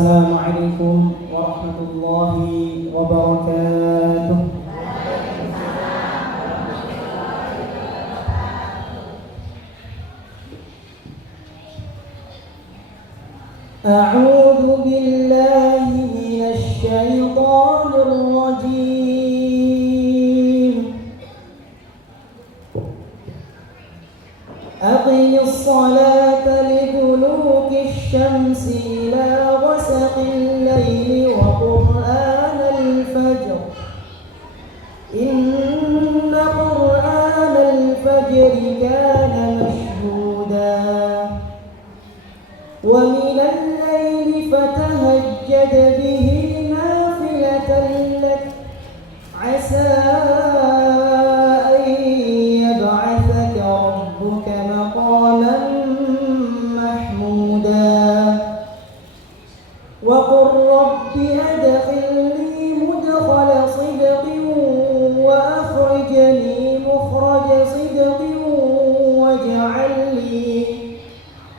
Assalamualaikum warahmatullahi wabarakatuh. A'udzu billahi minasy syaithanir rajim. Aqimis shalata liduluki syamsi ila ghasaqil laili wa qur'anal fajr. Inna qur'anal fajri kana mashhuda. Wa minal laili fatahajjad bihi nafilatan lak 'asa an yab'athaka rabbuka maqaman mahmuda. Wa qur rabbi adkhilni mudkhala sidqin wa akhrijni mukhraja sidqin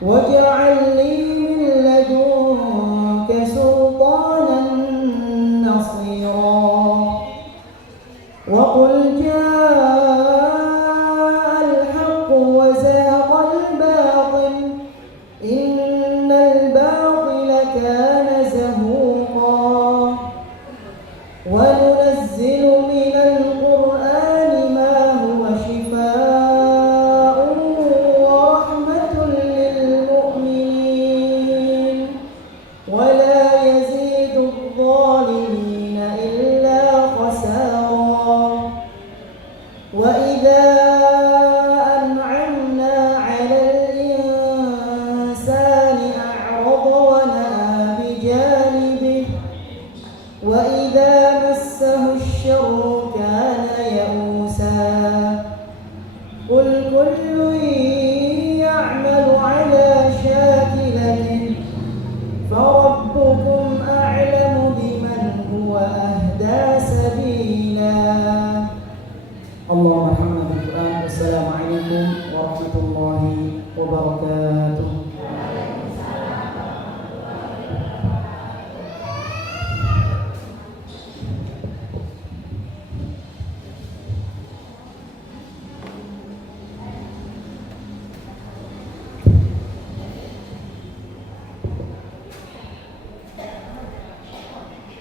waj'al li min ladunka sultanan nasira. Wa qul ja'al haqqu wa zahaqal batil innal batila kana zahuqa. Wa nunazzilu minal qur'ani ma huwa shifaa'un wa rahmatun lil mu'minin wa la yazidu adh-dhalimina illa khasara. Wa idza an'amna 'alal insani a'rada wa na'a bi janibihi wa idza massahu asy-syarru kana ya'usa. Qul kullun ya'malu 'ala shakilatihi farabbukum a'lamu biman huwa ahda sabila. Allahumma hamna bil Qur'an. Assalamualaikum warahmatullahi wabarakatuh.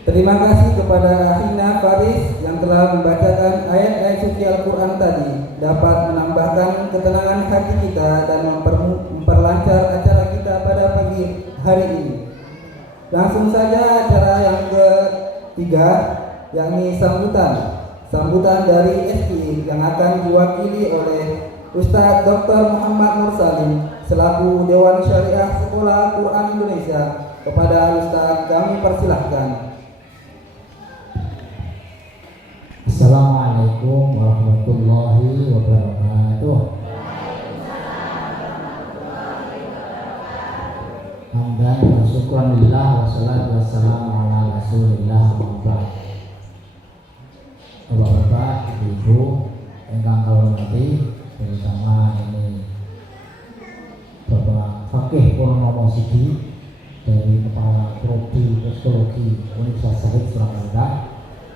Terima kasih kepada Hina Faris yang telah membacakan ayat-ayat suci Al-Quran tadi, dapat menambahkan ketenangan hati kita dan memperlancar acara kita pada pagi hari ini. Langsung saja acara yang ketiga, yakni sambutan dari SI yang akan diwakili oleh Ustadz Dr. Muhammad Nur Salim selaku Dewan Syariah Sekolah Quran Indonesia. Kepada Ustadz kami persilahkan. Assalamualaikum warahmatullahi wabarakatuh. Hamdan wa syukran lillah wa salatu wassalamu ala rasulillah wa ba'd. Bapak-bapak, ibu-ibu ingkang kula hormati, terutama ini Bapak Fakih Purnomo Sidi dari Kepala Prodi Psikologi Universitas Syahid Surakarta.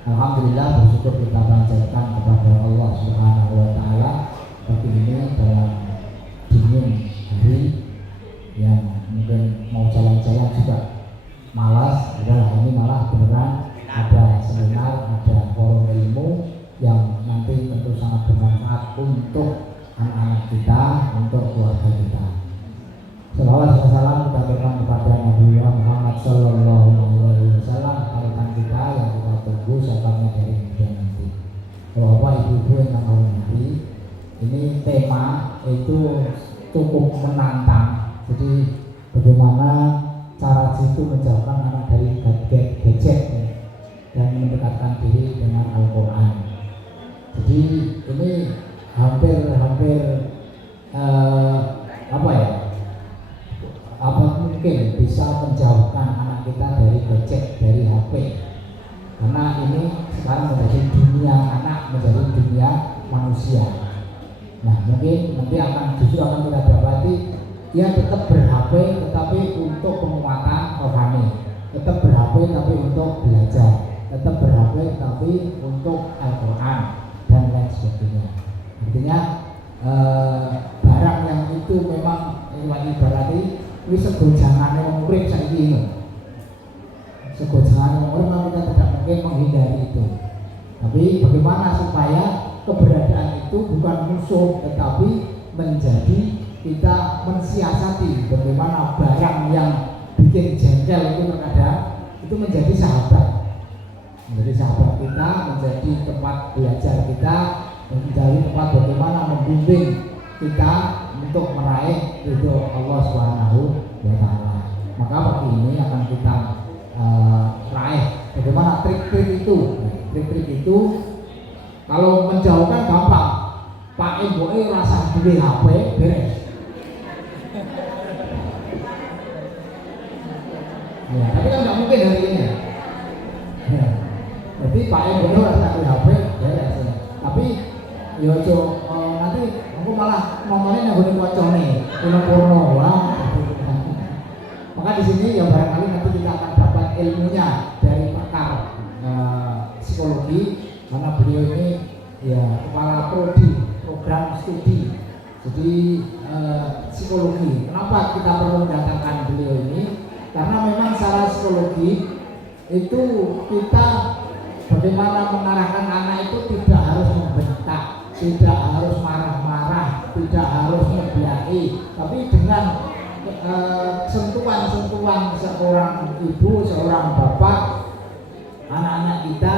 Alhamdulillah, bersyukur kita panjatkan kepada Allah Subhanahu wa Ta'ala pagi ini dalam dingin hari yang mungkin mau jalan-jalan juga malas, adalah ini malah beneran ada seminar, ada forum ilmu yang nanti tentu sangat bermanfaat untuk anak-anak kita, untuk keluarga kita. Salawat dan salam kita berikan kepada Nabi Muhammad Sallallahu Alaihi Wasallam, panutan kita yang kita tunggu sahabatnya dari kemudian nanti. Bapak ibu-ibu yang kami hormati, ini tema itu cukup menantang. Jadi bagaimana cara situ menjauhkan anak dari gadget dan mendekatkan diri dengan Al-Quran. Jadi ini hampir apa mungkin bisa menjauhkan anak kita dari gadget, dari HP, karena ini sekarang menjadi dunia anak, menjadi dunia manusia. Nah mungkin nanti justru akan kita dapati ia tetap ber-HP tetapi untuk penguatan rohani, tetap ber-HP tapi untuk belajar, tetap ber-HP tapi untuk Al-Quran dan lain sebagainya. Artinya barang yang itu memang ibaratnya ini segojangan yang murid saiki ini. Segojangan yang murid memang kita tidak mungkin menghindari itu. Tapi bagaimana supaya keberadaan itu bukan musuh tetapi menjadi kita mensiasati bagaimana barang yang bikin jengkel itu terkadang itu menjadi sahabat kita, menjadi tempat belajar kita, menjadi tempat bagaimana membimbing kita untuk meraih ridho Allah Subhanahu wa Ta'ala. Maka pagi ini akan kita raih bagaimana trik-trik itu. Trik-trik itu kalau menjauhkan gampang, Pak Ibu rasa duwe HP beres. Ya, tapi kan nggak mungkin hari ini. Ya. Jadi Pak Ibu rasa duwe HP beres. Tapi yo nanti aku malah ngomongin yang gue kocone, film porno, wah. Maka di sini ya barangkali nanti kita akan dapat ilmunya dari pakar psikologi, karena beliau ini ya kepala prodi program studi, jadi psikologi. Kenapa kita perlu mendatangkan beliau ini? Karena memang secara psikologi itu kita bagaimana mengarahkan anak itu tidak harus membentak, tidak harus marah-marah, tidak harus ngebelai, tapi dengan sentuhan-sentuhan seorang ibu, seorang bapak, anak-anak kita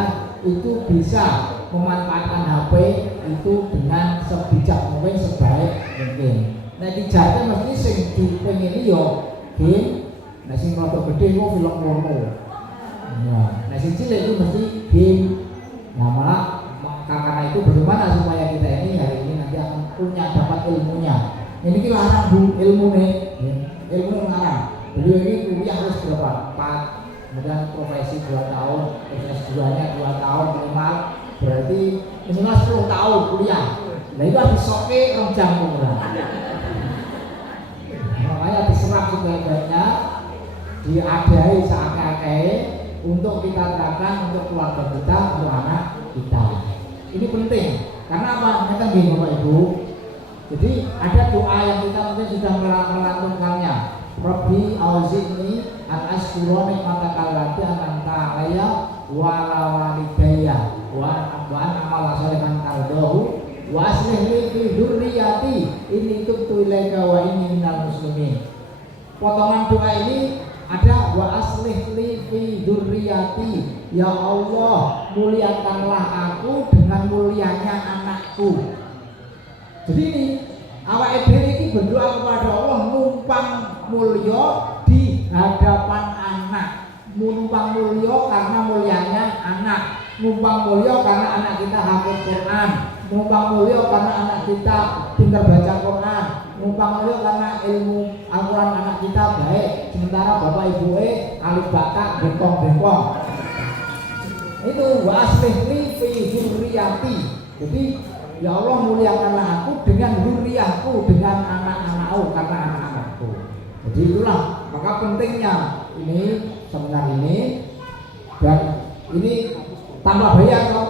itu bisa memanfaatkan HP itu dengan sebijak mungkin, sebaik mungkin. Nah dijadikan mesti sing dipengini yo game, nah sing rada gede kok film porno. Nah sing cilik itu mesti game. Nah malah karena itu bagaimana supaya kita ini hari ini nanti akan punya dapat ilmunya. Ini kita larang bu ilmu nih, ilmu larang. Beliau ini kuliah harus berapa? 4, kemudian profesi 2 tahun, S2-nya 2 tahun minimal, berarti minimal 10 tahun kuliah. Nah itu harus soke jam kurang. Makanya diserap sebaik-baiknya, diadai seakai-akai untuk kita terapkan untuk keluarga kita, untuk anak kita. Ini penting, karena apa? Kita bingung Bapak Ibu. Jadi ada doa yang kita mungkin sudah melantunkannya. Rabbi auzi'ni an ashkura nikmataka allati an'amta 'alayya wa 'ala walidayya wa an amala shalihan tardahu wa aslih li fi dzurriyyati inni tubtu ilaika wa inni minal muslimin. Potongan doa ini ada wa aslih li fi dzurriyyati, ya Allah muliakanlah aku dengan mulianya anakku. Jadi ini awake dhewe iki berdoa kepada Allah numpang mulya di hadapan anak, numpang mulya karena mulianya anak, numpang mulya karena anak kita hafal Quran, numpang mulya karena anak kita pintar baca Quran, numpang mulya karena ilmu Al-Quran anak kita baik, sementara bapak ibu alif baka bengkong-bengkong. Itu waslih li fi dzurriyyati. Jadi ya Allah muliakanlah aku dengan dzurriyyahku, dengan anak-anakku, karena anak-anakku. Jadi itulah maka pentingnya ini seminar ini, dan ini tambah bayar kok,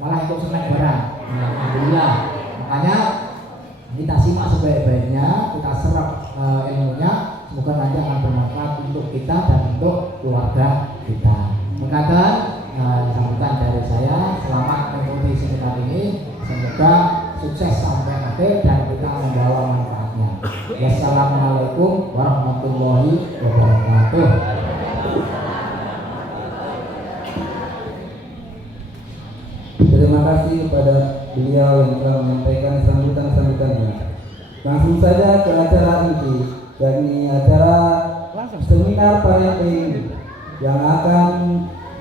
malah itu snack barang. Alhamdulillah. Makanya kita simak sebaik-baiknya, kita serap ilmunya, semoga nanti akan bermanfaat untuk kita dan untuk keluarga kita. Mengatakan sambutan dari saya, selamat mengikuti seminar ini, semoga sukses sampai akhir dan kita membawa manfaatnya. Wassalamualaikum warahmatullahi wabarakatuh. Terima kasih kepada beliau yang telah menyampaikan sambutan-sambutannya. Langsung saja ke acara inti, yakni acara seminar parenting yang akan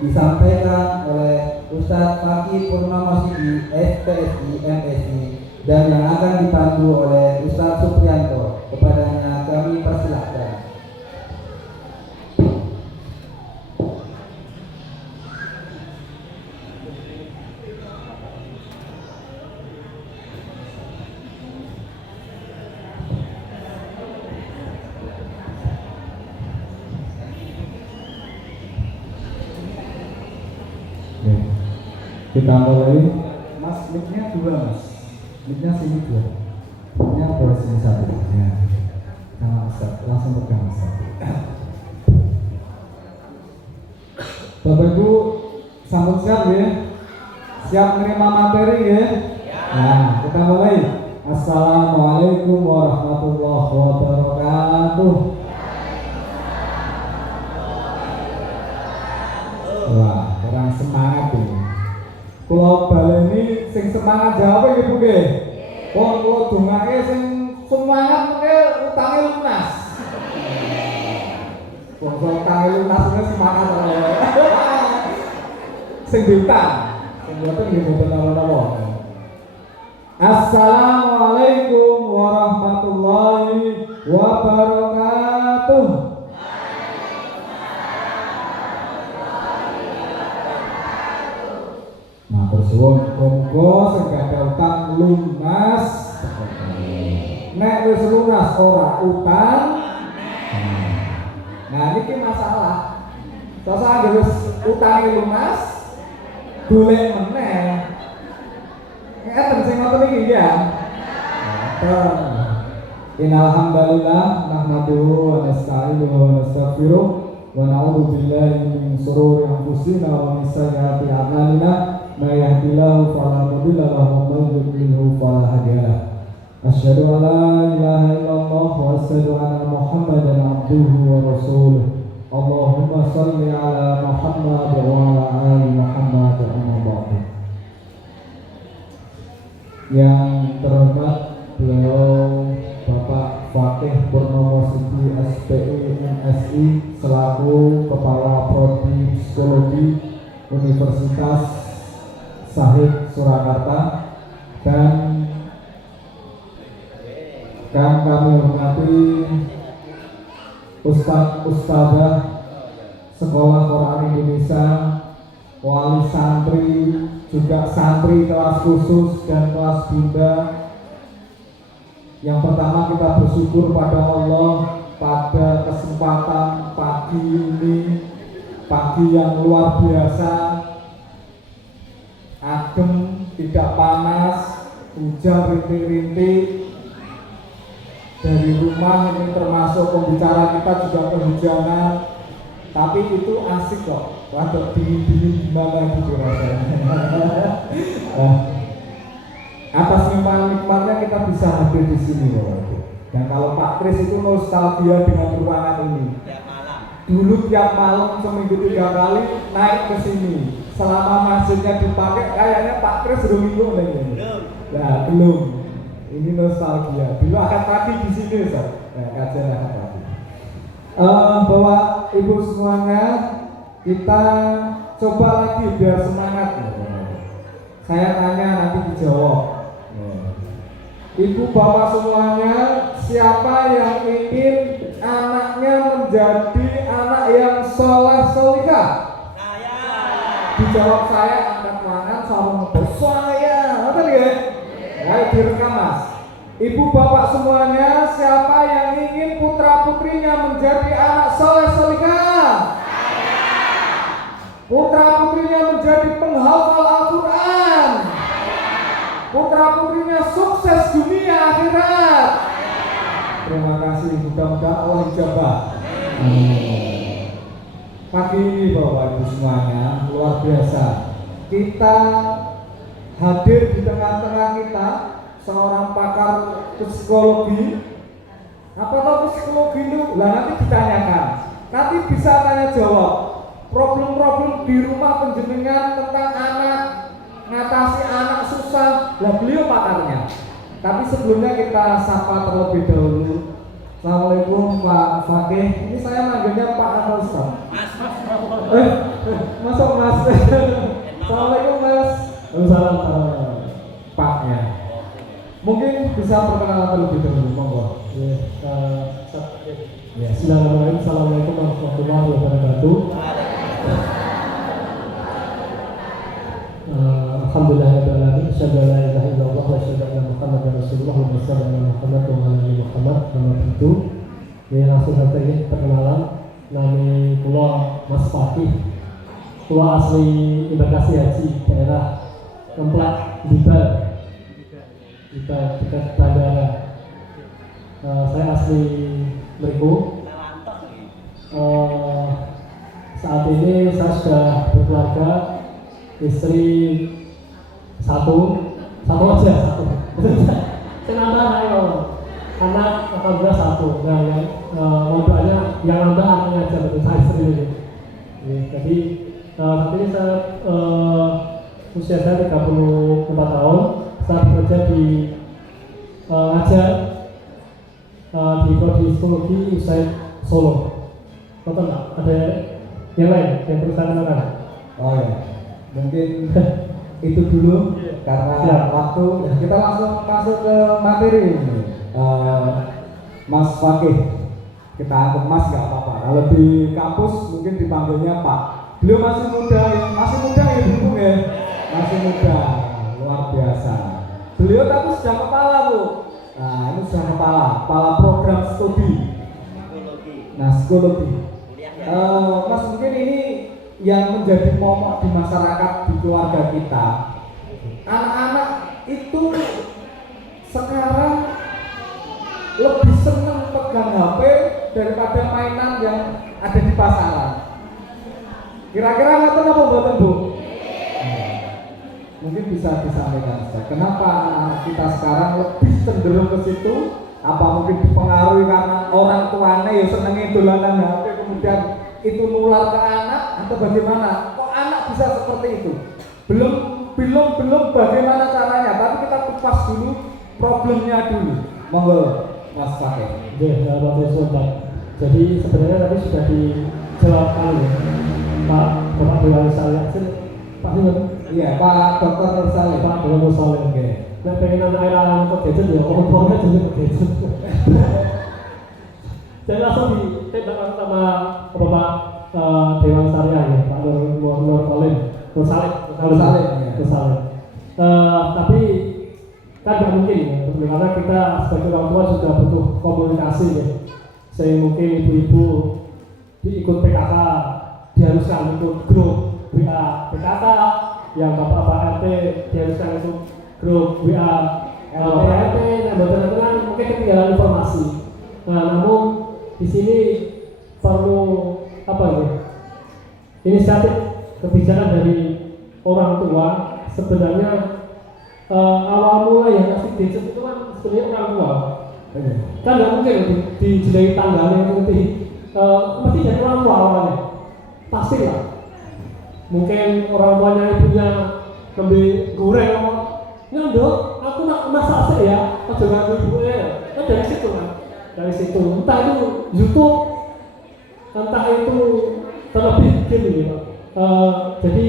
disampaikan oleh Ustadz Fakih Purnamasidi SPSI MSI dan yang akan dipandu oleh Ustadz Suprianto. Kepadanya kami persilahkan. Kita mulai. Mas, mic-nya 2 mas. Mic-nya sini 2. Mic-nya bawah sini 1 ya. Jangan langsung pegang Mas. Bapak Ibu sambut siap ya. Siap menerima materi ya. Nah, kita mulai. Assalamualaikum warahmatullahi wabarakatuh. Wah, kurang semangat ini. Kalau baleni sing semangat jawab ya Bu nggih. Wong kula dongake sing semangat mengke utange lunas. Wong utange lunas kuwi semangat ora. Sing diutang, sing boten nggih boten napa-napa. Assalamualaikum warahmatullahi wabarakatuh. Matur suwun, monggo sing gadah utang lunas. Nek wis lunas ora utang. Nah niki masalah. Sosok wis utange lunas, golek meneh. Ngeten sing ngoten iki ya. Innal hamdalillah nahmaduhu wa nasta'inuhu wa nastaghfiruh wa na'udzu billahi min shururi anfusina wa min sayyiati a'malina. May yahdihillahu fala mudilla lahu wa may yudlilhu fala hadiya lahu. Asyhadu an la ilaha illallah wa asyhadu anna Muhammadan abduhu wa rasuluh. Allahumma shalli ala Muhammad wa ala ali Muhammad amma ba'du. Yang terhormat beliau Bapak Fakih Purnomo Siti SPI MSI selaku Kepala Prodi Psikologi Universitas Sahid Surakarta dan kami hormati Ustadzah Sekolah Quran Indonesia, wali santri, juga santri kelas khusus dan kelas bunda. Yang pertama kita bersyukur pada Allah pada kesempatan pagi ini, pagi yang luar biasa, adem, tidak panas, hujan rintik-rintik. Dari rumah ini termasuk pembicara kita juga kehujanan, tapi itu asik kok. Waduh, dingin-dingin gimana gitu rasanya. Atas nikmat-nikmatnya kita bisa hadir di sini loh. Dan kalau Pak Kris itu nostalgia dengan ruangan ini. Dulu tiap malam seminggu 3 kali naik ke sini. Selama masjidnya dipakai, kayaknya Pak Kris belum minggu lagi. Nah, belum. Ini nostalgia. Dulu akan pagi di sini, Ustaz. Kajian akan pagi. Bapak Ibu semuanya, kita coba lagi biar semangat. Saya tanya nanti dijawab. Ibu bapak semuanya, siapa yang ingin anaknya menjadi anak yang soleh solihah? Saya. Dijawab saya, angkat tangan, sarung saya. Betul ya? Ayo direkam mas. Ibu bapak semuanya, siapa yang ingin putra putrinya menjadi anak soleh solihah? Putra putrinya menjadi penghafal Al-Quran. Putra putrinya sukses dunia akhirat. Terima kasih, mudah-mudahan Allah ijabah. Pagi ini Bapak Ibu semuanya luar biasa. Kita hadir di tengah-tengah kita seorang pakar psikologi. Apa tahu psikologi itu? Lah nanti ditanyakan. Nanti bisa tanya jawab. Problem-problem di rumah penjenengan tentang anak, ngatasi anak susah, lah beliau pakarnya. Tapi sebelumnya kita sapa terlebih dahulu. Assalamualaikum Pak Fakih. Ini saya manggilnya Pak atau Ustaz? Masuk Mas. Assalamualaikum Mas. Waalaikumsalam Pak ya. Mungkin bisa perkenalan terlebih dahulu, monggo. Ya, Bismillahirrahmanirrahim. Assalamualaikum warahmatullahi wabarakatuh. Alhamdulillahirrahmanirrahim. Asyhadu an la ilaha illallah wa asyhadu anna Muhammadar Rasulullah wa sallallahu alaihi Muhammad wa ala ali Muhammad. Nama itu. Ya langsung saja ini perkenalan. Nami kula Mas Fakih. Kula asli Embarkasi Haji daerah ngemplak di dekat bandara. Saya asli Meriko. Saat ini saya sudah berkeluarga, istri satu aja. Saya nambah anak alhamdulillah satu. Nah yang modalnya yang nambah anaknya aja, betul saya istri ini. Jadi saat ini saya usia saya 34 tahun. Saya bekerja di ngajar di prodi psikologi USAID Solo. Betul nggak? Ada yang lain yang perlu saya kenalkan? Oh ya, mungkin itu dulu karena Siap. waktu kita langsung masuk ke materi ini. Mas Fakih, kita anggap Mas nggak apa-apa. Kalau di kampus mungkin dipanggilnya Pak. Beliau masih muda ya, Bu ya, masih muda, luar biasa. Beliau tapi sudah kepala Bu. Nah ini sudah kepala program studi. Nah psikologi. Mas mungkin ini yang menjadi momok di masyarakat, di keluarga kita. Anak-anak itu sekarang lebih senang pegang HP daripada mainan yang ada di pasaran. Kira-kira ngerti apa mboten Bu? Mungkin bisa disampaikan saja. Kenapa anak kita sekarang lebih cenderung ke situ? Apa mungkin dipengaruhi karena orang tuanya ya senengnya dolanan HP, kemudian itu nular ke anak atau bagaimana? Kok anak bisa seperti itu? Belum bagaimana caranya, tapi kita kupas dulu problemnya dulu. Monggo Mas Fakih. Jadi sebenarnya tadi sudah dijawab Pak Bapak Dewan Saleh. Pak Dewan. Iya, Pak Dr. Saleh. Pak Dewan Saleh. Oke. Nah, pengen anak kok gadget ya, ngomong-ngomongnya jadi kok gadget. Jadi langsung ditembak sama Bapak Dewan Syariah ya, Pak Nur Saleh. Tapi kan nggak mungkin ya, karena kita sebagai orang tua juga butuh komunikasi ya. Saya mungkin ibu-ibu diikut PKK diharuskan ikut grup WA PKK, yang bapak-bapak RT diharuskan ikut grup WA RT, dan benar-benar mungkin ketinggalan informasi. Nah, namun di sini perlu apa ya? Inisiatif kebijakan dari orang tua. Sebenarnya awal mula yang ngasih gadget itu kan sebenarnya orang tua. Kan nggak mungkin dijelai tangganya mesti dari orang tua awalnya. Pasti lah. Mungkin orang tuanya ibunya lebih goreng ngomong, "Nyondok, aku nak masak sih ya." Aja ganggu ibunya. Kan dari situ kan. Dari situ. Entah itu YouTube, entah itu terlebih game gitu. Jadi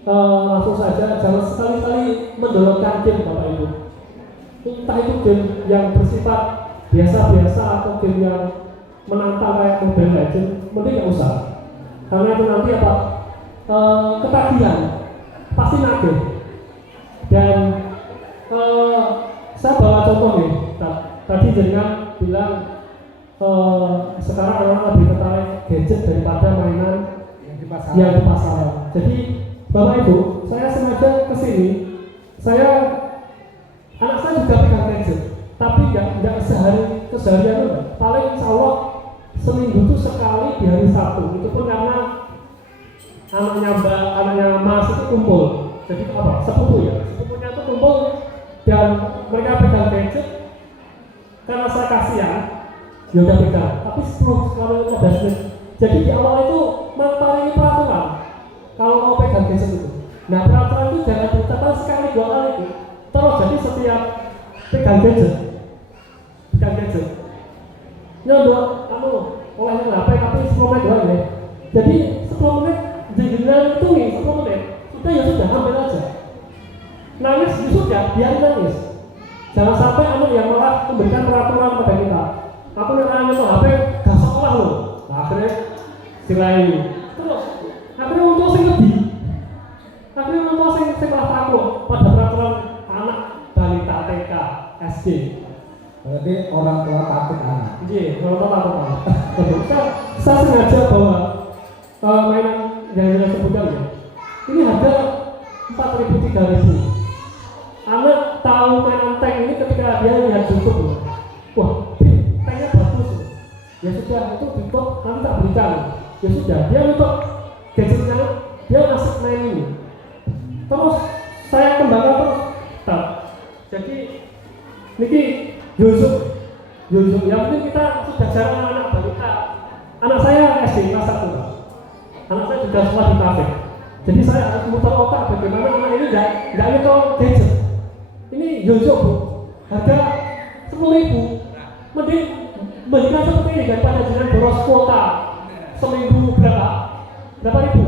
langsung saja jangan sekali-kali mendolongkan game Bapak Ibu. Entah itu game yang bersifat biasa-biasa atau game yang menantang kayak Mobile Legends, mending nggak usah. Karena itu nanti apa? Ketagihan, pasti nagih. Dan saya bawa contoh nih. Tadi jenengan bilang sekarang orang lebih tertarik gadget daripada mainan yang di pasaran. Jadi Bapak Ibu, saya sengaja kesini. Anak saya juga pegang gadget, tapi nggak keseharian, paling insya Allah seminggu itu sekali di hari Sabtu. Itu pun karena anaknya Mas itu kumpul. Jadi apa? Sepupunya itu kumpul dan mereka pegang gadget. Karena saya kasihan, ya udah pegang. Tapi 10 menit. Jadi di awal itu ini peraturan. Kalau mau pegang gadget itu, nah peraturan itu jangan diucapkan sekali 2 kali itu. Terus jadi setiap pegang gadget, nyondok, olehnya HP tapi 10 menit doang ya. Jadi 10 menit, jangan itu nih 10 menit. Kita ya sudah ambil aja. Nangis ya sudah, biar nangis. Jangan sampai anak yang malah memberikan peraturan pada kita. Aku yang HP gak sekolah loh. Nah, akhirnya selain terus akhirnya untuk sing lebih, akhirnya untuk sing malah takut pada peraturan anak balita TK SD. Berarti orang tua takut anak. Iya, orang tua takut anak. Saya sengaja bawa mainan yang saya sebutkan ya. Ini harga 4.000 3.000. anak tahu mainan tank ini ketika dia lihat YouTube. Wah, tanknya bagus. Ya sudah, itu YouTube nanti tak berikan. Ya sudah, dia untuk gadgetnya dia asik main ini. Terus saya kembangkan terus. Jadi niki Yusuf, yang penting kita sudah jarang anak balita. Anak saya SD kelas 1. Anak saya juga sekolah di kafe. Jadi saya harus muter otak bagaimana anak ini tidak nyetor gadget. Ini Yusuf Bu, harga 10.000. Mending belikan seperti ini daripada dengan boros kuota seminggu berapa ribu?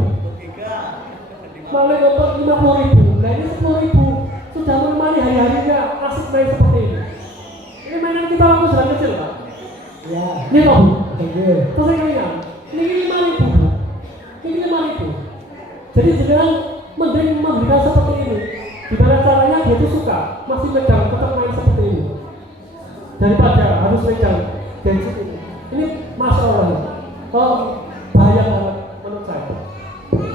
Malah untuk 50.000. Nah ini 10.000 sudah menemani hari-harinya asik main seperti ini. Ini mainan kita waktu sudah kecil Pak. Ya. Ini loh Bu. Oke. Terus saya ingat, ini 5.000 Bu. Ini 5.000. Jadi jangan mending memberikan seperti ini. Gimana caranya dia itu suka masih megang tetap main seperti ini daripada harus megang gadget ini. Ini masalah. Bahaya banget menurut saya.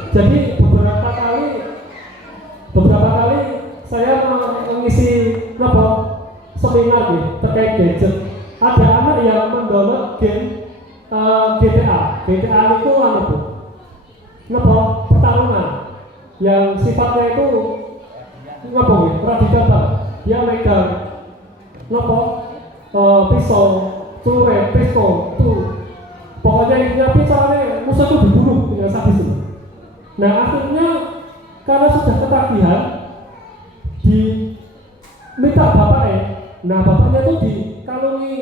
Jadi beberapa kali saya mengisi seminar terkait gadget. Ada anak yang mendownload game GTA. GTA itu pertarungan yang sifatnya itu radikal. Dia megang pisau, pistol, pokoknya intinya pisaunya musuh itu dibunuh dengan sadis itu. Nah akhirnya karena sudah ketagihan diminta bapaknya. Nah bapaknya itu dikalungi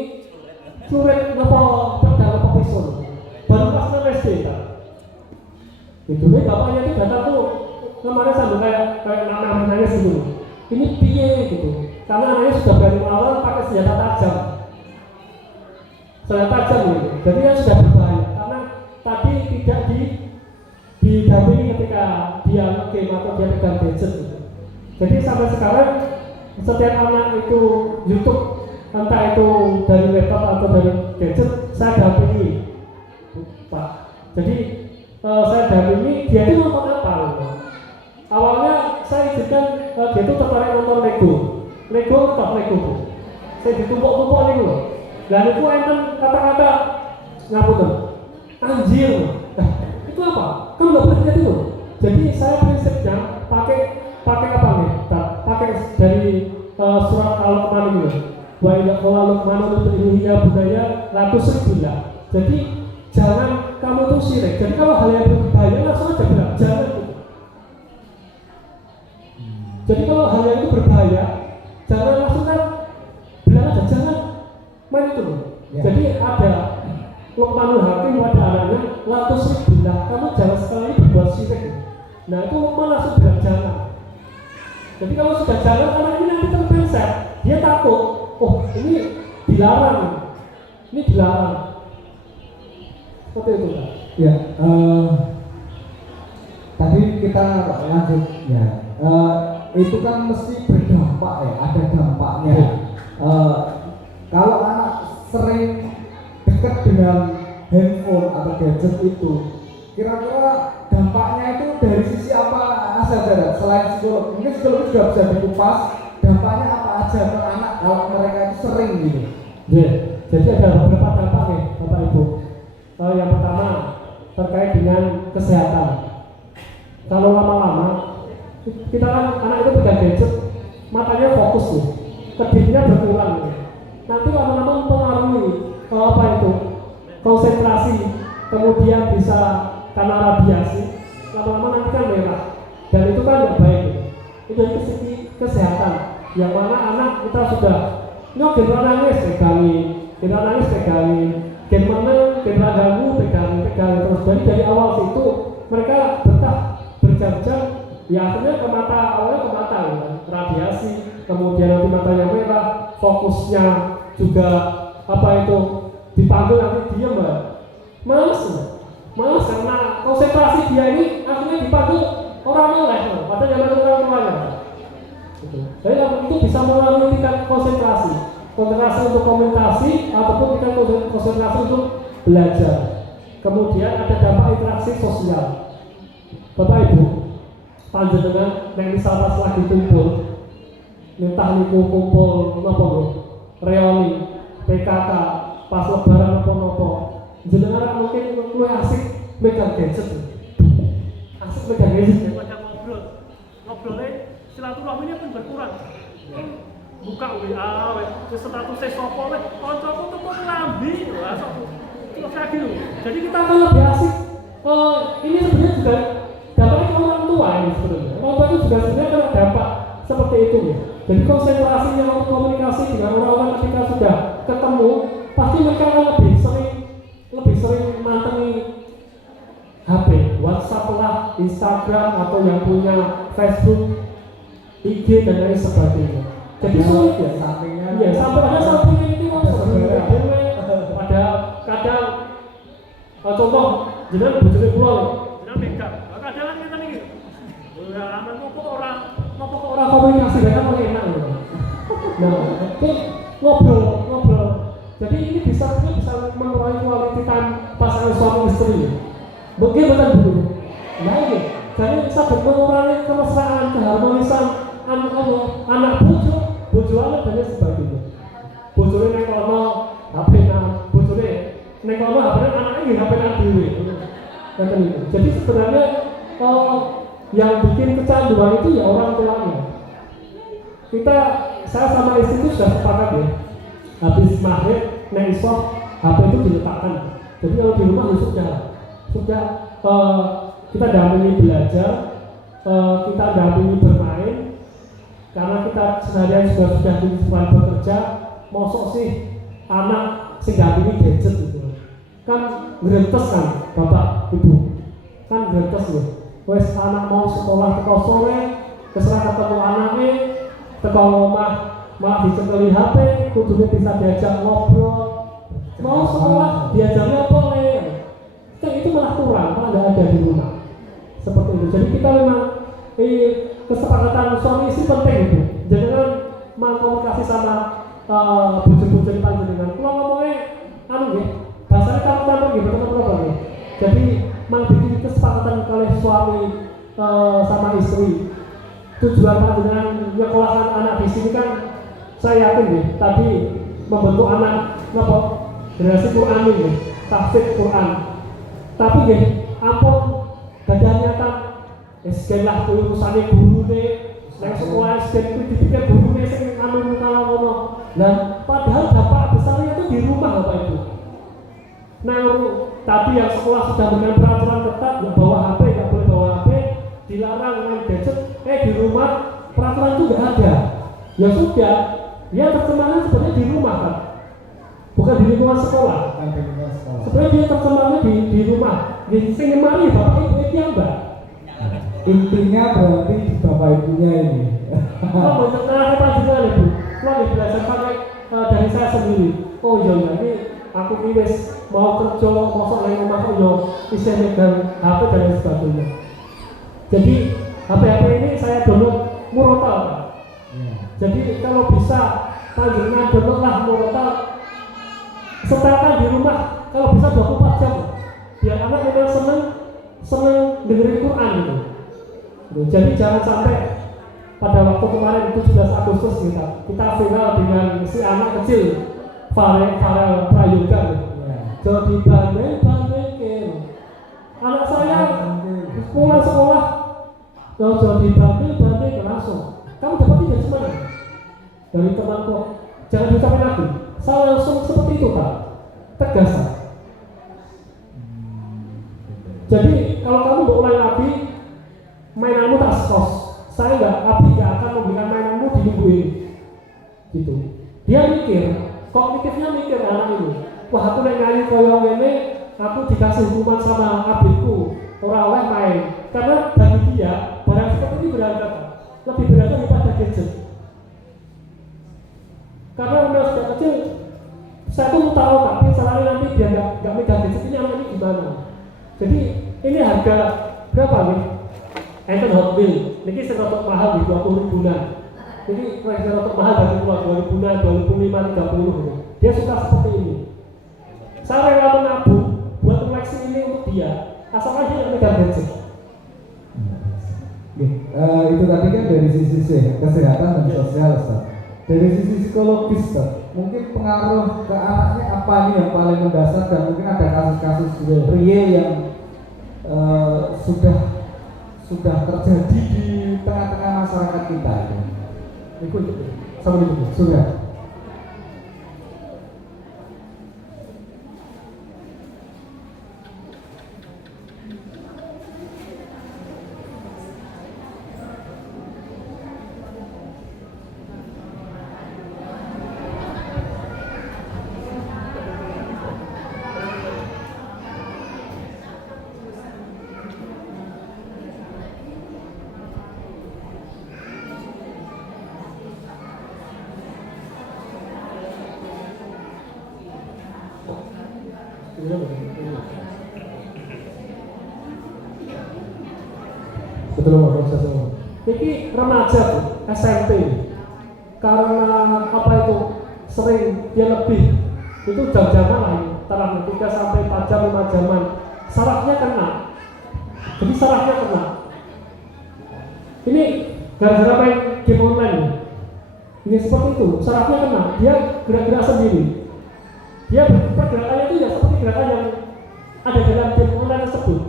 suret pedang pisau. Baru pas SD kan. Itu bapaknya itu datang tuh kemarin sambil kayak nangis gitu. Ini piye gitu. Karena anaknya sudah berani melawan pakai senjata tajam gitu. Jadi dia sudah berbahaya karena tadi tidak didampingi ketika dia game atau dia pegang gadget gitu. Jadi sampai sekarang setiap anak itu YouTube entah itu dari laptop atau dari gadget saya dampingi Pak. Jadi saya dampingi dia itu nonton apa gitu. Awalnya saya izinkan dia itu tertarik nonton Lego. Saya ditumpuk-tumpuk nih loh. Dan itu enten kata-kata ngapunten. Anjir. Itu apa? Kan nggak boleh jadi loh. Jadi saya prinsipnya pakai apa nih? Pakai dari surat Al-Qur'an ini loh. Wa idza qala Luqman ya budaya ratus ribu. Jadi jangan kamu tuh syirik. Jadi kalau hal yang berbahaya langsung aja bilang jangan. Jadi kalau hal yang itu berbahaya jangan langsung kan bilang aja jangan main itu loh. Ya. Jadi ada Luqmanul Hakim pada anaknya ratus ribu. Kamu jangan sekali berbuat syirik. Nah itu Luqman langsung bilang jangan. Jadi kalau sudah jalan anak ini nanti terpenset, dia takut. Oh ini dilarang. Ini dilarang. Seperti itu Pak. Ya, tadi kita lanjut ya. Itu kan mesti berdampak ya, ada dampaknya. Kalau anak sering dekat dengan handphone atau gadget itu, kira-kira dampaknya itu dari sisi apa saja? Selain psikolog, mungkin psikolog juga bisa dikupas. Dampaknya apa aja ke anak kalau mereka itu sering gitu? Ya, jadi ada beberapa dampak nih Bapak Ibu. Yang pertama terkait dengan kesehatan. Kalau lama-lama kita kan anak itu pegang gadget, matanya fokus tuh, kedipnya berkurang. Nanti lama-lama mempengaruhi konsentrasi, kemudian bisa karena radiasi, lama-lama nanti kan merah, dan itu kan tidak baik. Itu dari segi kesehatan, yang mana anak kita sudah kita nangis pegangi, gen mana kita ganggu pegangi terus. Jadi dari awal situ mereka betah berjam-jam. Ya akhirnya awalnya ke mata ya, radiasi, kemudian nanti matanya merah, fokusnya juga dipanggil nanti diam males karena konsentrasi dia ini akhirnya dipanggil orang melek padahal yang orang tuanya gitu. Jadi itu bisa mengalami tingkat konsentrasi untuk komunikasi ataupun tingkat konsentrasi untuk belajar. Kemudian ada dampak interaksi sosial. Bapak Ibu, panjenengan yang misal pas lagi kumpul entah niku kumpul napa lho, reuni, PKK, pas lebaran napa-napa. Jenengan mungkin luwih asik megang gadget. Asik megang gadget daripada ngobrol. Ngobrolnya silaturahminya pun berkurang. Buka WA, statusnya sopo, koncoku tuh kok lambi, terus lagi loh. Jadi kita akan lebih asik. Ini sebenarnya juga dampaknya ke orang tua ini sebenarnya. Orang tua itu juga sebenarnya kena dampak seperti itu ya. Jadi konsentrasinya untuk komunikasi dengan orang-orang ketika sudah ketemu, pasti mereka akan lebih sering mantengi HP, WhatsApp lah, Instagram atau yang punya Facebook, IG dan lain sebagainya. Jadi sulit ya, iya sampingnya ini mau sebenarnya pada kadang contoh jenengan bojone kula lho, jenengan megang. Kadang kita nih, ya aman kok orang komunikasi dengan orang enak lho. Nah, ngobrol. Jadi ini bisa mengurangi kualitas time pasangan suami istri. Mungkin betul dulu. Nah ini, jadi bisa mengurangi kemesraan, keharmonisan anak bojo anak dan sebagainya. Bojone nek kono HP nang bojone nek kono HP anaknya nggih HP nang dhewe. Jadi sebenarnya yang bikin kecanduan itu ya orang tuanya. Saya sama istri itu sudah sepakat ya. Habis maghrib nek iso HP itu diletakkan. Jadi kalau di rumah ya sudah kita dampingi belajar, kita dampingi bermain. Karena kita seharian sudah disebut bekerja, mosok sih anak sing dampingi gadget gitu. Kan grentes kan bapak ibu, kan grentes loh. Wes anak mau sekolah teko sore, keserah ketemu anaknya, teko omah malah dicekeli HP, kudune bisa diajak ngobrol. Mau sekolah diajarnya apa nih? Itu malah kurang, malah nggak ada di rumah. Seperti itu. Jadi kita memang kesepakatan suami istri penting itu. Jangan mengkomunikasi sama bojo-bojo panjenengan. Kalau ngomongnya bahasanya campur-campur gitu teman-teman nih. Jadi bikin kesepakatan kali suami sama istri. Tujuan panjenengan nyekolahkan anak di sini kan saya yakin deh tadi membentuk anak generasi Quran ini, tahfidz Quran. Tapi ya ampun badan nyata SK lah urusannya guru deh, yang sekolah SK itu dipikir guru deh sing kalau ngomong. Dan padahal dampak besarnya itu di rumah Bapak Ibu. Nah, tadi yang sekolah sudah dengan peraturan ketat, nggak bawa HP, nggak boleh bawa HP, dilarang main gadget. Di rumah peraturan itu nggak ada. Ya sudah, dia tercemahnya sebenarnya di rumah kan, bukan di lingkungan sekolah. Sebenarnya dia tercemahnya di rumah. Di sini mari Bapak Ibu itu yang mbak. Intinya berarti di bapak ibunya ini. Oh, benar apa juga nih Bu? Kalau belajar pakai dari saya sendiri. Oh iya ini aku wis mau kerja, masuk lagi rumah aku yo bisa megang HP dan lain sebagainya. Jadi HP ini saya download Murotal. Jadi kalau bisa panjenengan download lah Murotal. Setelkan di rumah kalau bisa 24 jam. Biar anak memang seneng dengerin Quran gitu. Jadi jangan sampai pada waktu kemarin 17 Agustus kita viral dengan si anak kecil Farel Prayoga gitu. Jadi bandel anak saya pulang sekolah jadi bandel langsung. Kamu dapat tidak semuanya dari temanku. Jangan diucapin lagi. Saya langsung seperti itu Pak, tegas. Jadi kalau kamu berulang lagi mainanmu tak skos, saya nggak akan memberikan mainanmu di minggu ini. Gitu. Dia mikir, kognitifnya mikir anak ini. Wah aku nyanyi koyong ini, aku dikasih hukuman sama adikku, orang oleh main. Karena bagi dia barang seperti ini berharga, lebih berharga daripada gadget. Karena udah sejak kecil, saya tuh tahu tapi salahnya nanti dia nggak megang gadget ini anak ini gimana. Jadi ini harga berapa nih? Enten Hot Wheels, ini serotok mahal di 20 ribuan. Jadi serotok mahal dari pulau 20 ribuan, 25, 30. Dia suka seperti ini. Saya rela menabung buat koleksi ini untuk dia, asalkan dia nggak megang gadget. Itu tadi kan dari sisi kesehatan dan sosial, Ustaz. Dari sisi psikologis, Ustaz, mungkin pengaruh ke anaknya apa nih yang paling mendasar, dan mungkin ada kasus-kasus real yang sudah terjadi di tengah-tengah masyarakat kita ini. Ikut sama itu Sudah. betul proses semua. Ini remaja tuh, SMP, karena apa itu sering dia lebih itu jam-jaman lah, antara 3 sampai 4 jam 5 jaman, sarafnya kena. Jadi sarafnya kena. Ini gara-gara main game online. Ini seperti itu, sarafnya kena, dia gerak-gerak sendiri. Dia pergerakannya itu ya seperti gerakan yang ada dalam game online tersebut.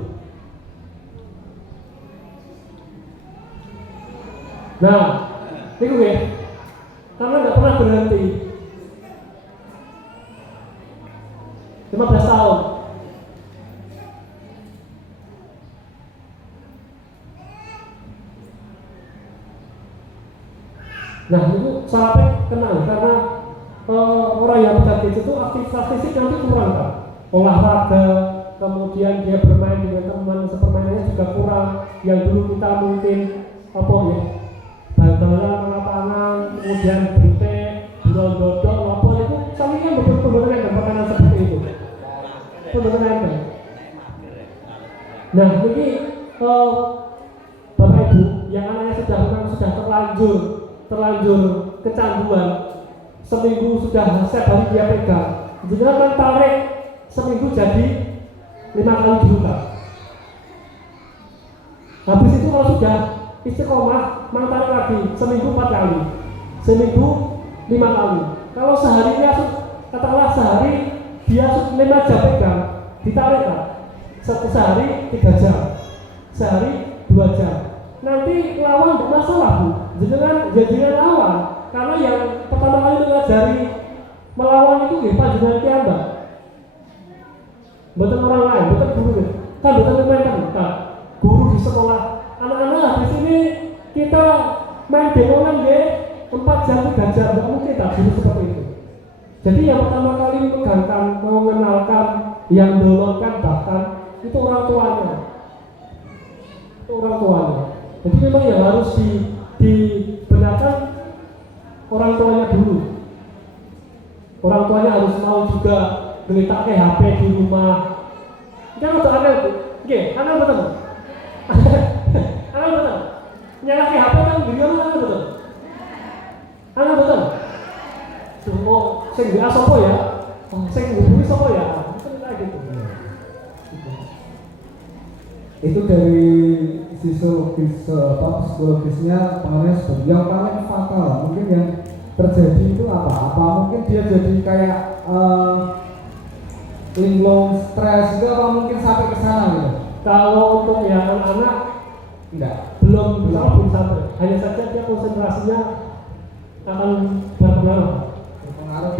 Nah, ini gue karena nggak pernah berhenti 15 tahun. Nah, itu sampai kena karena orang yang bekerja itu aktivitas fisik nanti kurang kan, olahraga, kemudian dia bermain dengan teman, sepermainannya juga kurang. Yang dulu kita mungkin apa ya, bantalan lapangan, kemudian bete, dodol, apa itu, sampai kan betul-betul yang makanan seperti itu, betul-betul yang. Nah, ini Bapak Ibu, yang anaknya sudah terlanjur kecanduan, seminggu sudah setiap hari dia pegang, jadi kan tarik seminggu jadi 5 kali dibuka. Habis itu kalau sudah istiqomah, mang tarik lagi seminggu 4 kali, seminggu 5 kali. Kalau sehari dia katakanlah sehari dia 5 jam pegang, ditarik kan, sehari 3 jam, sehari 2 jam. Nanti lawan tidak masalah Bu, jadinya lawan. Karena yang pertama kali mengajari melawan itu ya panjenengan kiambak. Betul orang lain, betul guru kan, betul pemain kan, guru di sekolah. Anak-anak di sini kita main demonan ya 4 jam 3 jam, nggak mungkin tak dulu seperti itu. Jadi yang pertama kali menegangkan, mengenalkan, yang dorongkan bahkan itu orang tuanya. Jadi memang yang harus dibenarkan orang tuanya dulu. Orang tuanya harus mau juga ngelitak HP di rumah. Jangan untuk anak itu, oke, anak betul. Anak betul. Nyala HP kan video anak betul. Anak betul. Semua sing dia sopo ya, sing ngubungi sopo ya, itu kayak gitu. Itu dari psikologisnya pengaruhnya seperti yang paling fatal. Mungkin yang terjadi itu apa mungkin dia jadi kayak linglung, stres itu, apa mungkin sampai ke sana gitu. Kalau untuk yang anak-anak belum sampai, hanya saja dia konsentrasinya akan berpengaruh.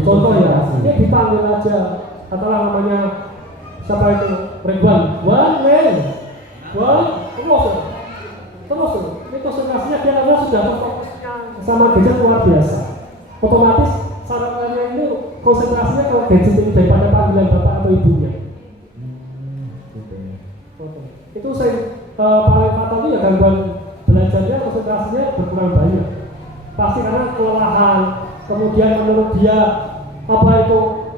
Contoh ya, dia dipanggil aja, katakanlah namanya siapa itu, Ridwan, terus ini konsentrasinya dia karena sudah fokusnya sama gadget luar biasa, otomatis sarannya itu konsentrasinya ke gadget ini daripada panggilan bapak atau ibunya. Itu saya paling fatal itu ya gangguan belajarnya, konsentrasinya berkurang banyak. Pasti karena kelelahan, kemudian menurut dia apa itu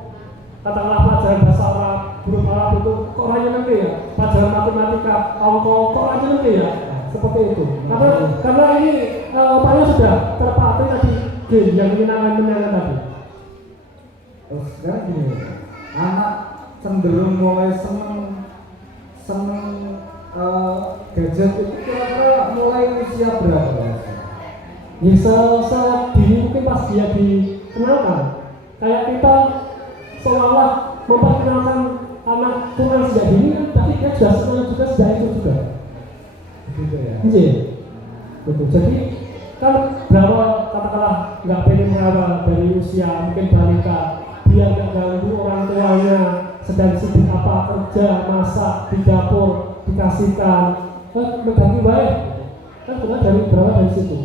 katakanlah pelajaran bahasa Arab, huruf Arab itu kok hanya nanti ya, pelajaran matematika, kok hanya nanti ya, seperti itu. Karena ini upaya sudah terpakai tadi game yang menyenangkan tadi. Sekarang gini, anak cenderung mulai seneng gadget itu kira-kira mulai usia berapa? Ya sedini mungkin pas dia dikenalkan. Kayak kita seolah-olah memperkenalkan anak Tuhan sejak dini kan, tapi dia sudah semuanya juga sejak itu juga. Gitu ya. Iya. Betul. Jadi kan berapa katakanlah nggak pengen mengawal dari usia mungkin balita, biar nggak ganggu orang tuanya sedang sibuk apa kerja, masak di dapur, dikasihkan, kan mengganti baik. Kan benar dari berapa dari situ.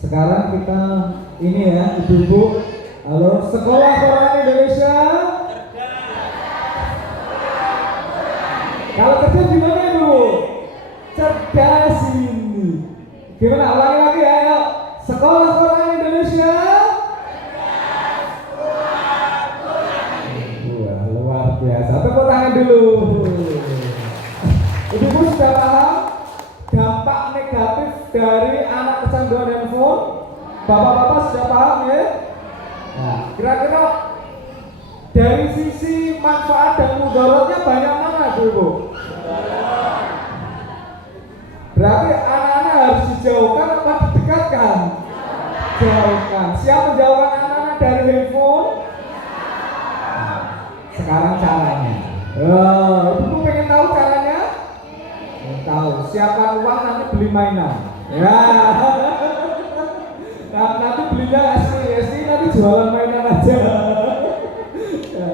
Sekarang kita ini ya, ibu-ibu, halo, Sekolah Quran Indonesia. Kalau kerja gimana ibu? Cerdas ini. Gimana? Ulangi lagi ya, ayo. Sekolah Quran Indonesia. Wah, luar biasa. Tepuk tangan dulu. Ibu-ibu sudah paham dampak negatif dari anak kecanduan handphone? Bapak-bapak sudah paham ya? Nah, kira-kira dari sisi manfaat dan mudaratnya banyak mana, Bu? Berarti anak-anak harus dijauhkan apa didekatkan? Jauhkan. Siap menjauhkan anak-anak dari handphone? Nah, sekarang caranya. Ibu pengen tahu caranya? Tahu. Siapkan uang nanti beli mainan. Ya. Nah, nanti belinya SD nanti jualan mainan aja. Ya.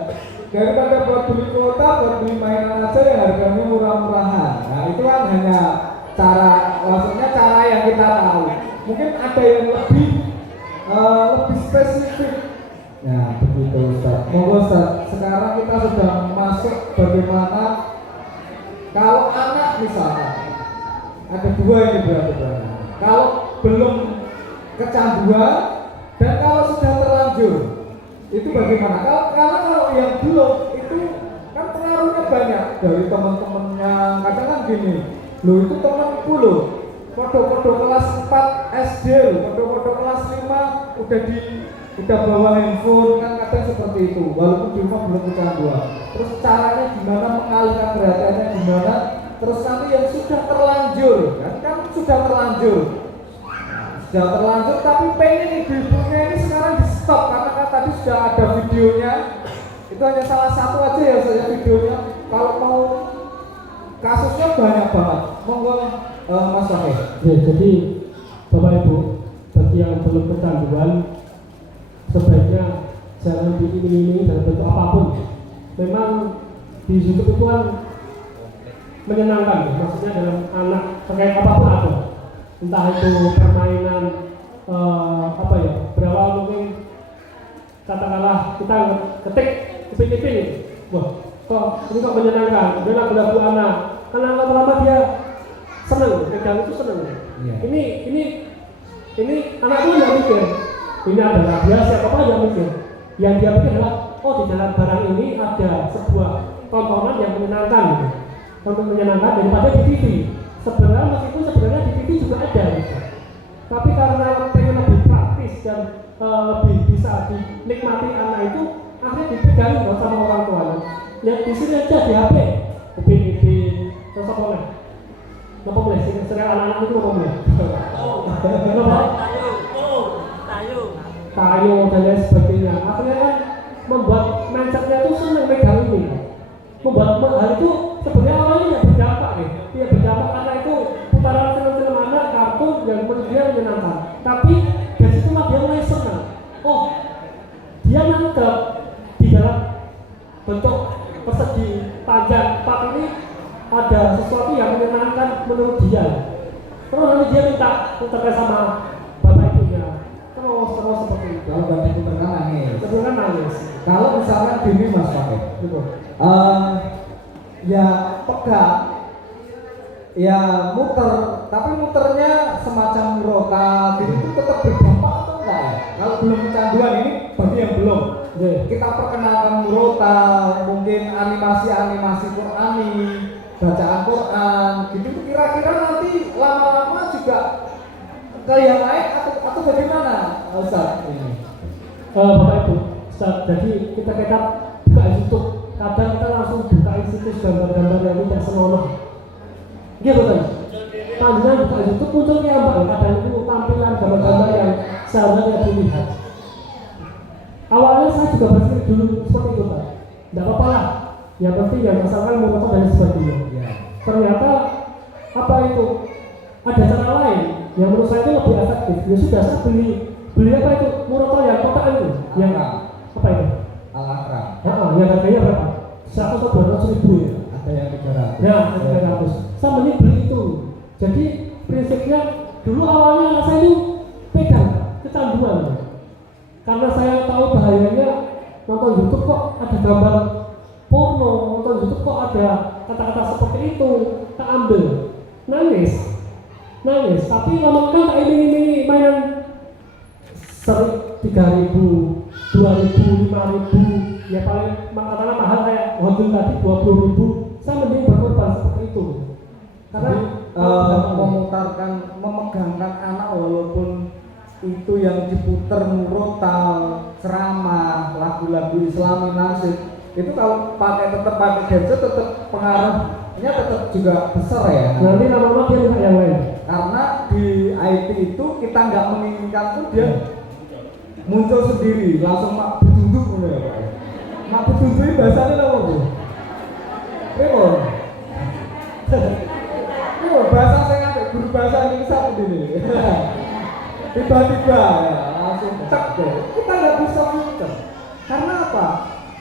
Daripada buat beli kuota, buat beli mainan aja yang harganya murah-murahan. Nah, itu kan hanya maksudnya cara yang kita tahu. Mungkin ada yang lebih spesifik. Ya, begitu Ustaz. Monggo Ustaz. Sekarang kita sudah masuk bagaimana kalau anak misalkan ada dua ini berarti. Kalau belum kecanduan dan kalau sudah terlanjur itu bagaimana? Kalau yang belum itu kan pengaruhnya banyak dari teman-temannya. Kadang kan gini, lo itu temanku lo, foto-foto kelas 4 SD lo, foto-foto kelas 5 udah bawa handphone kan, kadang seperti itu. Walaupun di rumah belum kecanduan. Terus caranya gimana mengalihkan perhatiannya gimana? Terus nanti yang sudah terlanjur kan sudah terlanjur tapi pengen ibu-ibunya ini sekarang di stop karena kan tadi sudah ada videonya. Itu hanya salah satu aja ya saya videonya. Kalau mau kasusnya banyak banget. Monggo Mas Wahid. Ya, jadi Bapak Ibu, bagi yang belum kecanduan sebaiknya jangan diiming-imingi dalam bentuk apapun. Memang di YouTube itu kan menyenangkan, maksudnya dalam anak terkait apapun ada. Entah itu permainan berawal mungkin katakanlah kita ketik keping-keping, wah kok ini kok menyenangkan, kemudian lagu-lagu anak, karena lama-lama dia senang, pegang itu senang. Yeah. Ini anak itu yang mikir, ini adalah biasa, apa yang mikir? Yang dia pikir adalah, oh di dalam barang ini ada sebuah tontonan yang menyenangkan, gitu. Untuk menyenangkan daripada di TV. Sebenarnya di TV juga ada, gitu. Tapi karena pengen lebih praktis dan lebih bisa dinikmati anak itu, akhirnya dipegang sama orang tuanya. Lihat di sini aja di HP, terus apa nih? Apa boleh? Sering anak-anak itu apa boleh? Tayo dan lain sebagainya. Akhirnya kan membuat mindsetnya itu senang pegang ini. Membuat hal itu sebenarnya awalnya tidak berdampak nih. Dia berdampak karena itu putaran film-film anak, kartun yang dia menyenangkan. Tapi dari situlah dia mulai senang. Oh, dia nangkep di dalam bentuk persegi panjang 4 ini ada sesuatu yang menyenangkan menurut dia. Terus nanti dia minta terkait sama bapak ibunya. Terus seperti itu. Kalau bapak ibu nangis. Nangis. Kalau misalkan gini Mas Pakai, ya pegang, ya muter, tapi muternya semacam rotan, jadi itu tetap berdampak atau enggak ya? Kalau belum kecanduan ini bagi yang belum, kita perkenalkan murotal, mungkin animasi Qur'ani, bacaan Quran, gitu kira-kira nanti lama-lama juga ke yang lain atau bagaimana, Ustaz? Bapak Ibu, Ustaz, jadi kita buka YouTube, kadang kita langsung buka situs gambar-gambar yang tidak senonoh. Iya betul. panjenengan buka YouTube muncul kiambak kadang itu tampilan gambar-gambar yang seharusnya tidak dilihat. Awalnya saya juga berpikir dulu seperti itu Pak, tidak apa-apa lah, yang penting yang asalkan motor dan sebagainya. Ternyata apa itu? Ada cara lain yang menurut saya itu lebih efektif. Ya sudah, saya beli apa itu motor yang kotak itu, yang apa itu? Al-Akram. Yang harganya berapa? 100 atau 200 ribu ya. Ada yang 300. Ya, 300. Saya mending beli itu. Jadi prinsipnya dulu awalnya saya itu pegang kecanduan. Karena saya tahu bahayanya nonton YouTube kok ada gambar porno, nonton YouTube kok ada kata-kata seperti itu, tak ambil, nangis. Tapi lama-lama tak ini mainan 3.000, 2.000, 5.000, ya paling katakanlah mahal kayak hotel tadi 20.000, saya mending berkorban seperti itu. Karena memegangkan anak walaupun itu yang diputer murotal, ceramah, lagu-lagu Islami nasib, itu kalau tetap pakai gadget tetap pengaruhnya tetap juga besar ya. Nanti lama-lama dia minta yang lain. Karena di IT itu kita nggak menginginkan pun dia muncul sendiri, langsung mak bedunduk ya Pak. Mak bedunduk ini bahasanya apa Bu? Bahasa saya nggak guru bahasa Indonesia ini. Tiba-tiba ya, langsung cek deh. Kita nggak bisa filter. Karena apa?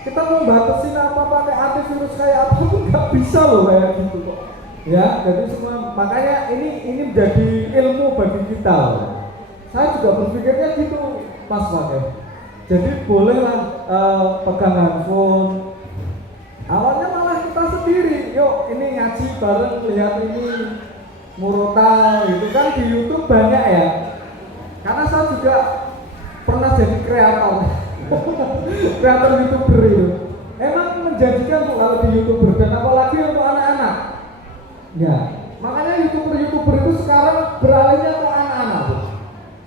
Kita mau batasin apa pakai antivirus kayak apa pun nggak bisa loh kayak gitu kok. Ya, jadi semua makanya ini menjadi ilmu bagi kita. Saya juga berpikirnya gitu, Mas Fakih. Jadi bolehlah pegang handphone. Awalnya malah kita sendiri, yuk ini ngaji bareng lihat ini murotal gitu kan di YouTube banyak ya. Karena saya juga pernah jadi kreator YouTuber itu. Emang menjanjikan kok kalau di YouTuber dan apalagi untuk anak-anak. Ya, makanya YouTuber itu sekarang beralihnya ke anak-anak.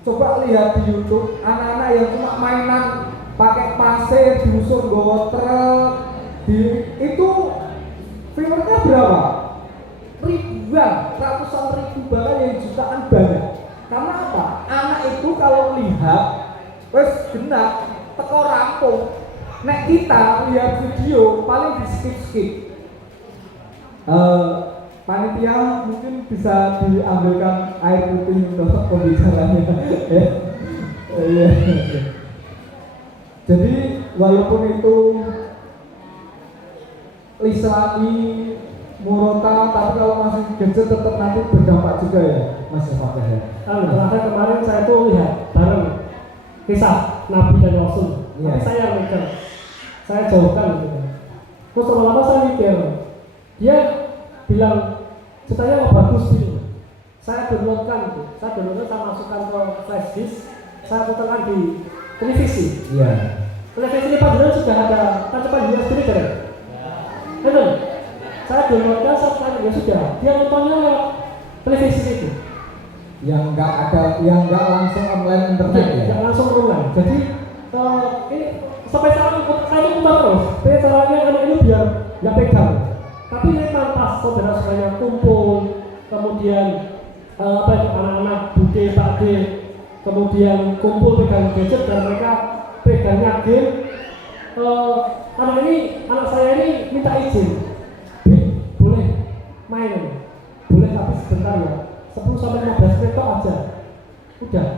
Coba lihat di YouTube anak-anak yang cuma mainan pakai pasir diusung bawa truk itu viewernya berapa? Ribuan, ratusan ribu bahkan yang jutaan banyak. Karena apa? Anak itu kalau lihat wes genap teko rampung. Nek kita lihat video paling di skip. Panitia mungkin bisa diambilkan air putih untuk pembicaranya. Iya. Jadi walaupun itu Islami, murotal, tapi kalau masih gadget tetap nanti berdampak juga ya, Mas Fakih. Terakhir kemarin saya tuh lihat bareng kisah Nabi dan Rasul. Tapi saya yang mikir, saya jauhkan gitu. Terus lama-lama saya mikir, dia bilang ceritanya nggak bagus gitu. Saya downloadkan gitu. Saya masukkan ke flash disk, saya putarkan di televisi. Iya. Televisi ini padahal sudah ada tancap USB ini kan? Betul. Saya downloadkan ya sudah. Dia nontonnya lewat televisi itu. Yang nggak langsung online internet ya? Yang langsung online. Jadi ini sampai sekarang saya putar terus. Tapi caranya anak ini biar nggak pegang. Tapi memang pas saudara-saudaranya kumpul, kemudian anak-anak bude, pakde, kemudian kumpul pegang gadget dan mereka pegangnya game. Anak saya ini minta izin, boleh main, boleh tapi sebentar ya, 10-15 menit aja. Udah,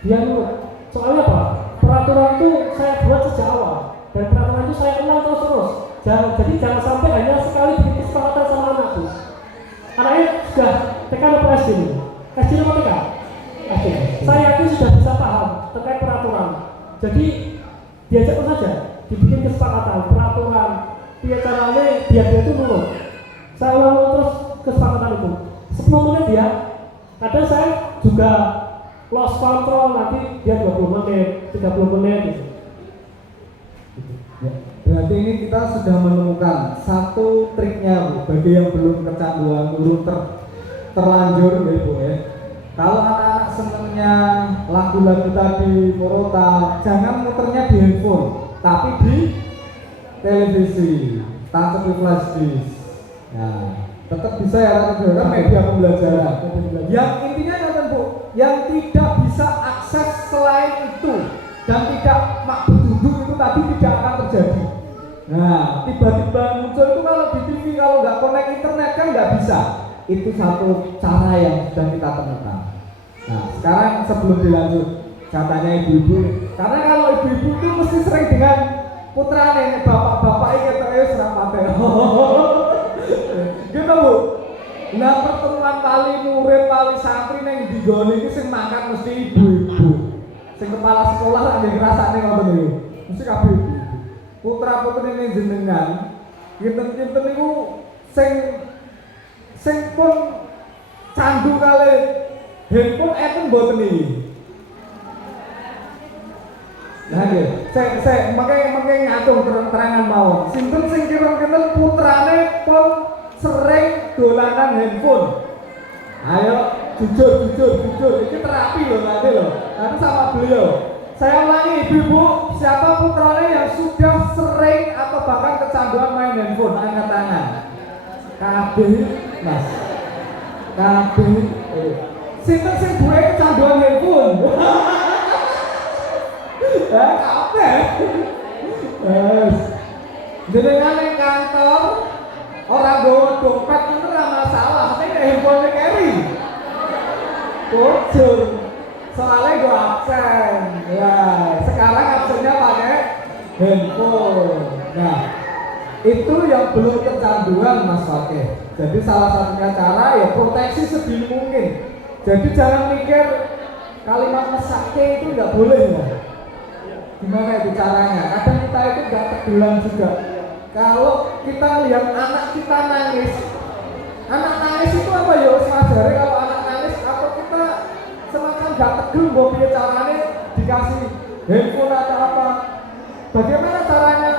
dia nurut. Soalnya apa? Peraturan itu saya buat sejak awal dan peraturan itu saya ulang terus. Jadi jangan sampai hanya sekali bikin kesepakatan sama anakku. Anaknya sudah TK atau SD ini? SD atau TK? SD. Saya yakin sudah bisa paham terkait peraturan. Jadi diajak saja, dibikin kesepakatan, peraturan, caranya biar dia itu nurut. Saya ulang terus kesepakatan itu. 10 menit ya. Kadang saya juga lost control, nanti dia 20 menit, 30 menit gitu. Ya, berarti ini kita sudah menemukan satu triknya Bu, bagi yang belum kecanduan, belum terlanjur ya Bu ya. Kalau anak-anak senangnya lagu-lagu tadi murotal, jangan muternya di handphone, tapi di televisi, tancap di flash disk. Nah, Tetap bisa ya kan media pembelajaran. Yang intinya kan Bu, yang tidak bisa akses selain itu dan tidak duduk itu tadi tidak akan terjadi. Nah, tiba-tiba muncul itu kalau di TV kalau nggak connect internet kan nggak bisa. Itu satu cara yang sudah kita temukan. Nah, sekarang sebelum dilanjut, katanya ibu-ibu, karena kalau ibu-ibu itu mesti sering dengan putrane, bapak-bapak ini katanya serang paten. Gitu Bu. Nah, pertemuan paling murid, paling santri yang digoni itu sing makan mesti ibu-ibu. Sing kepala sekolah lagi ngerasane ngoten niku. Mesti kabeh ibu. Putra-putri ini jenengan, kinten-kinten niku sing pun candu kali handphone enten mboten iki. Nah nggih, saya makanya ngatung terang-terangan mawon. Sinten sing kira-kira putrane pun sering dolanan handphone. Ayo jujur, ini terapi loh nanti loh. Nanti sama beliau. Saya ulangi ibu-ibu, siapa putranya yang sudah sering atau bahkan kecanduan main handphone? Angkat tangan. Kabeh, Mas. Kabeh. Sinten sing gue kecanduan handphone? Kabeh. Jenengan ning kantor orang nggawa dompet itu ora masalah, nek handphone carry. Bocor. Soalnya gue absen. Ya, sekarang absennya pakai handphone. Nah, itu yang belum kecanduan Mas Fakih. Jadi salah satunya cara ya proteksi sedini mungkin. Jadi jangan mikir kalimat mesake itu nggak boleh ya. Gimana itu caranya? Kadang kita itu nggak tegelan juga. Kalau kita lihat anak kita nangis itu apa ya? Sadari kalau anak nangis atau kita semacam nggak tegel bahwa dia caranya dikasih handphone atau apa? Bagaimana caranya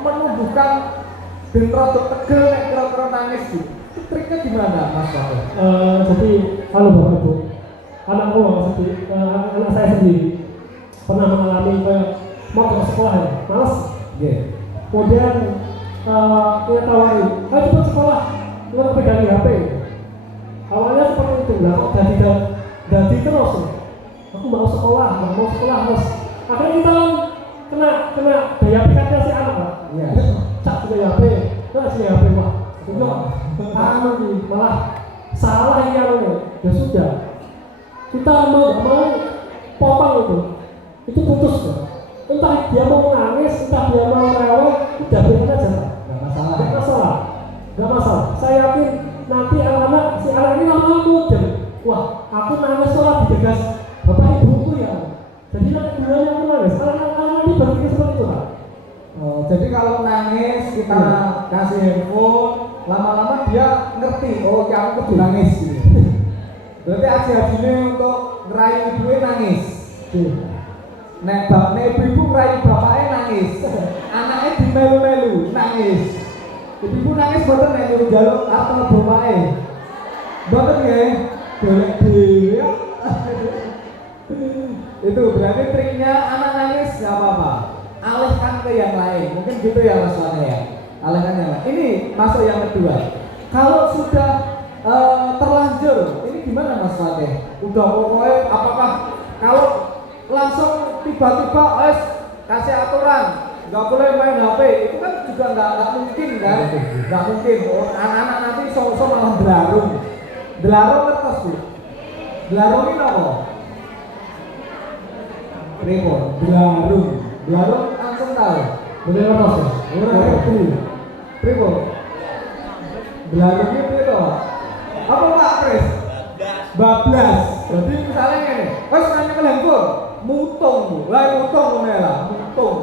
menumbuhkan dan rodok tegel nek kira-kira nangis gitu? Itu triknya gimana Mas Pak? Jadi kalau Bapak Ibu, anak saya sendiri pernah mengalami mau ke sekolah ya, malas. Kemudian kita tawarin, ayo cepat sekolah, kita pegang HP. Awalnya seperti itu, lah kok jadi terus. Aku mau sekolah terus. Akhirnya kita kena daya pikatnya si anak Pak. Cak sudah HP, si HP Pak. Itu malah salah yang ya sudah. Kita mau potong itu putus Pak. Entah dia mau nangis, entah dia mau rewel, udah biarin aja Pak. Gak masalah. Saya yakin nanti si anak ini lama-lama mudeng. Wah, aku nangis soal didegas bapak ibuku ya. Jadi nanti gunanya aku nangis. Anak-anak ini berpikir seperti itu Pak. Jadi kalau nangis kita kasih handphone, lama-lama dia ngerti. Oh, ya aku kudu nangis. Gitu. Berarti aji-ajinya untuk ngerayu ibunya nangis. Nek ibu ngerayu bapaknya nangis. Anaknya dimelu-melu nangis. Ibu nangis boten nek nyuruh jaluk atau bapaknya. Boten ya. Golek dhewe. Itu berarti triknya anak nangis enggak apa-apa. Alihkan ke yang lain. Mungkin gitu ya Mas Wane ya. Alihkan yang lain. Ini masuk yang kedua. Kalau sudah terlanjur, ini gimana Mas Wane? Udah pokoknya apakah kalau langsung tiba-tiba kasih aturan nggak boleh main HP, itu kan juga nggak mungkin kan? Nggak mungkin. Anak-anak nanti so malah belarung kertas Bu. Belarung ini apa? Repot. Belarung langsung tahu. Boleh kertas ya? Repot. Belarung itu apa Pak Pres? Bablas. Berarti misalnya ini, nanya ke handphone, mutung Bu. Mutung.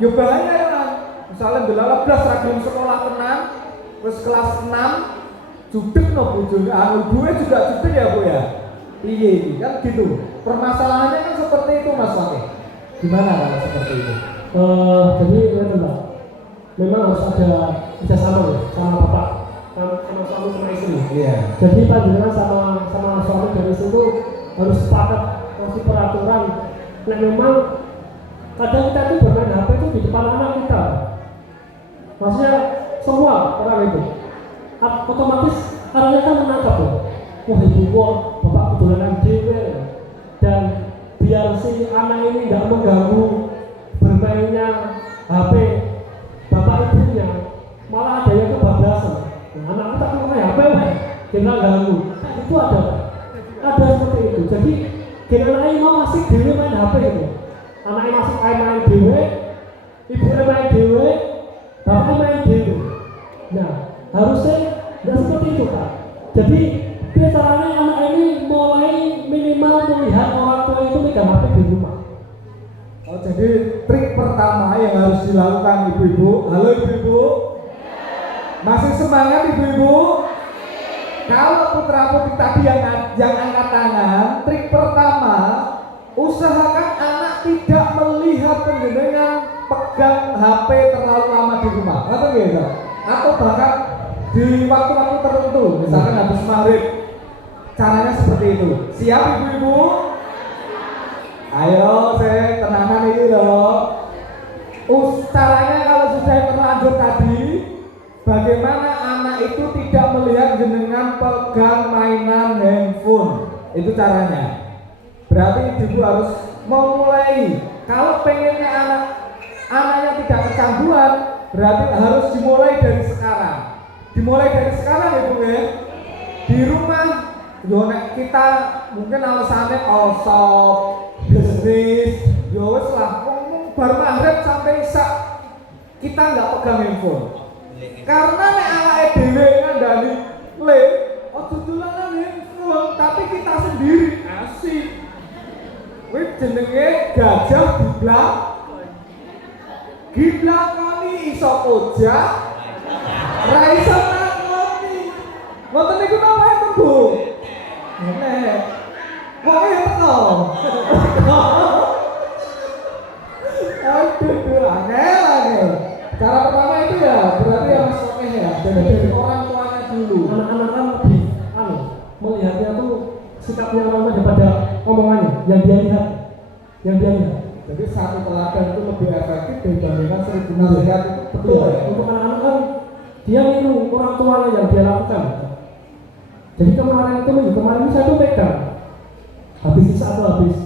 Yo bahaya ya kan. Misalnya delala blas ragil sekolah tenan, wis kelas 6, judeg no bojone. Ibunya juga judeg ya Bu ya. Piye kan gitu. Permasalahannya kan seperti itu Mas Fakih. Gimana kalau seperti itu? Jadi ya Mbak, memang harus ada kerjasama ya sama bapak, sama suami sama istri. Iya. Jadi panjenengan sama suami dan istri itu harus sepakat kasih peraturan. Nah memang kadang kita itu bermain HP itu di depan anak kita. Maksudnya semua orang itu. otomatis anaknya kan menangkap ya. Wah ibu kok bapak kebetulan dewe, dan biar si anak ini nggak mengganggu bermainnya HP bapak ibunya, malah ada yang kebablasan. Anak tak main HP, kita ganggu. Itu ada seperti itu. Jadi anak ini masih dewe main HP itu. Anaknya masih main dewe, ibunya main dewe, bapaknya main dewe. Nah, harusnya nggak seperti itu Pak. Jadi caranya anak ini mulai minimal melihat orang tua itu megang HP di rumah. Oh, jadi trik pertama yang harus dilakukan ibu-ibu. Halo ibu-ibu, masih semangat ibu-ibu? Kalau putra-putri tadi yang angkat tangan, trik pertama, usahakan anak tidak melihat penjenengan pegang HP terlalu lama di rumah. Atau gitu? Atau bahkan di waktu-waktu tertentu, misalkan habis maghrib. Caranya seperti itu. Siap ibu-ibu? Ayo, saya tenangan ini loh. Caranya kalau sudah terlanjur tadi, bagaimana anak itu tidak melihat jenengan pegang mainan handphone. Itu caranya. Berarti ibu harus memulai. Kalau pengennya anaknya tidak kecanduan, berarti harus dimulai dari sekarang. Dimulai dari sekarang ibu ya. Di rumah kita mungkin alasannya kosong, bisnis, wes lah. Baru maghrib sampai isya kita nggak pegang handphone. Karena nek awake dhewe ngandani le, ojo dolanan handphone, tapi kita sendiri asik. Wis jenenge gajah diblakoni iso kojak, ra iso nglakoni. Ngoten niku napa enten, Bu? Nek kok ya teko. Aduh, angel. Cara pertama itu ya berarti harus oke ya. Jadi dari orang tuanya dulu. Anak-anak kan lebih melihatnya tuh sikapnya orang tua daripada omongannya yang dia lihat. Jadi satu teladan itu lebih efektif dibandingkan 1000 nasihat itu. Betul ya? Untuk anak-anak kan dia niru orang tuanya yang dia lakukan. Jadi kemarin saya tuh pegang habis isya atau habis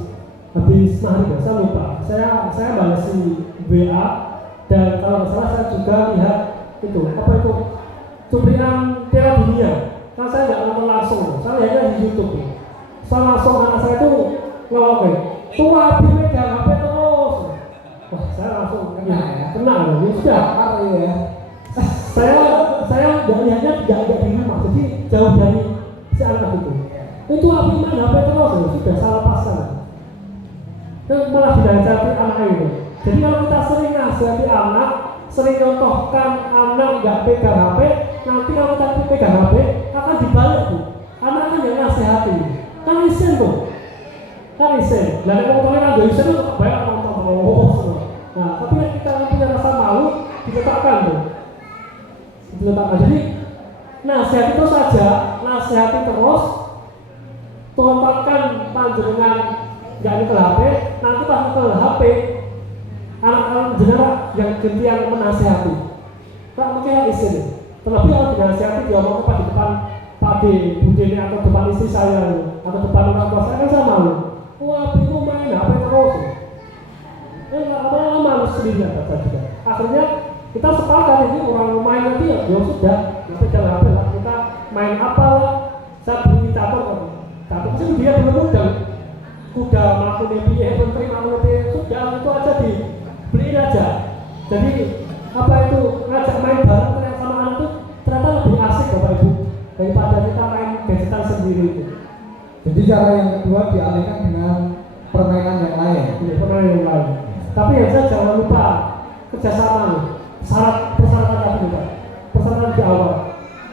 maghrib, saya lupa. Saya balesi WA, dan kalau nggak salah saya juga lihat itu cuplikan Piala Dunia. Kan saya nggak nonton langsung, saya lihatnya di YouTube. Saya langsung anak saya tuh ngomong, tua megang HP terus. Wah, saya langsung kena ya sudah. Ya. Saya nggak lihatnya tidak di rumah, jadi jauh dari si anak itu. Itu api main HP terus, sudah salah pasang. Dan malah dihasati anak itu. Jadi kalau kita sering nasihati anak, sering contohkan anak nggak pegang HP, nanti kalau kita pegang HP akan dibalik tuh. Anak kan yang nasihati, kan isen tuh, kan isen. Lalu ngomongnya kan gak isen tuh banyak ngomong semua. Nah, tapi kita punya rasa malu, diletakkan tuh, diletakkan. Jadi nasihati itu saja, nasihati terus, tontonkan panjenengan nggak nyetel HP, nanti pas nyetel HP anak-anak jenara yang gantian menasihati. Tak mungkin isi. Terlebih kalau dinasihati diomong di depan Pak D, Bu Dene atau depan istri saya atau depan orang tua saya kan saya malu. Wah, ibu main HP terus. Lama-lama malu sendiri kata juga. Akhirnya kita sepakat ini orang main nanti ya sudah, nanti jalan HP lah, kita main apa lah. Saya beli catur sih dia belum udah melakukan menteri sudah itu aja dibeliin aja. Jadi apa itu ngajak main bareng sama anak itu ternyata lebih asik Bapak Ibu daripada kita main gadgetan sendiri itu. Jadi cara yang kedua dialihkan dengan permainan yang lain. Iya, permainan yang lain. Tapi ya saya jangan lupa kerjasama nih. Persyaratan tadi juga. Persyaratan di awal.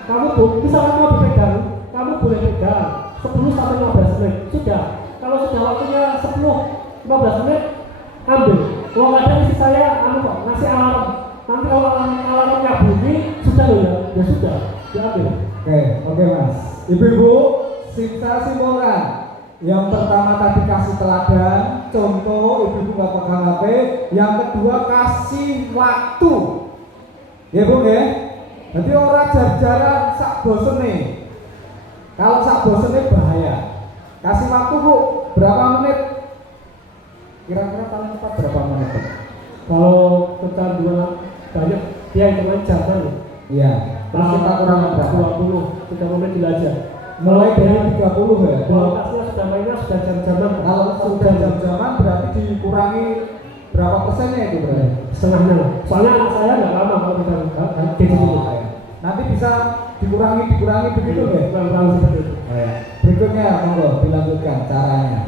Kamu misalkan mau dipegang, kamu boleh pegang 10 sampai 15 menit. Sudah. Kalau sudah waktunya 10-15 menit, ambil. Kalau nggak ada isi saya, kok ngasih alarm. Nanti kalau alarmnya bunyi, sudah loh ya sudah, diambil. Oke Mas. Ibu-ibu, saya simpulkan. Yang pertama tadi kasih teladan, contoh ibu-ibu nggak pegang HP. Yang kedua kasih waktu. Ya Bu ya. Jadi orang jar-jaran sak bosene. Kalau sak bosene bahaya. Kasih waktu Bu, berapa menit? Kira-kira paling cepat berapa menit? Kalau kecanduan banyak, dia hitungan jam kan? Iya. Terus kita kurang berapa? 20 menit belajar. Mulai dari 30 ya. Kualitasnya sudah mainnya sudah jam-jaman. Kalau sudah jam-jaman berarti dikurangi berapa persennya itu berarti? Setengahnya. Soalnya anak saya nggak lama kalau kita gadget itu. Nanti bisa dikurangi begitu ya? Kurang seperti itu. Berikutnya monggo dilanjutkan caranya.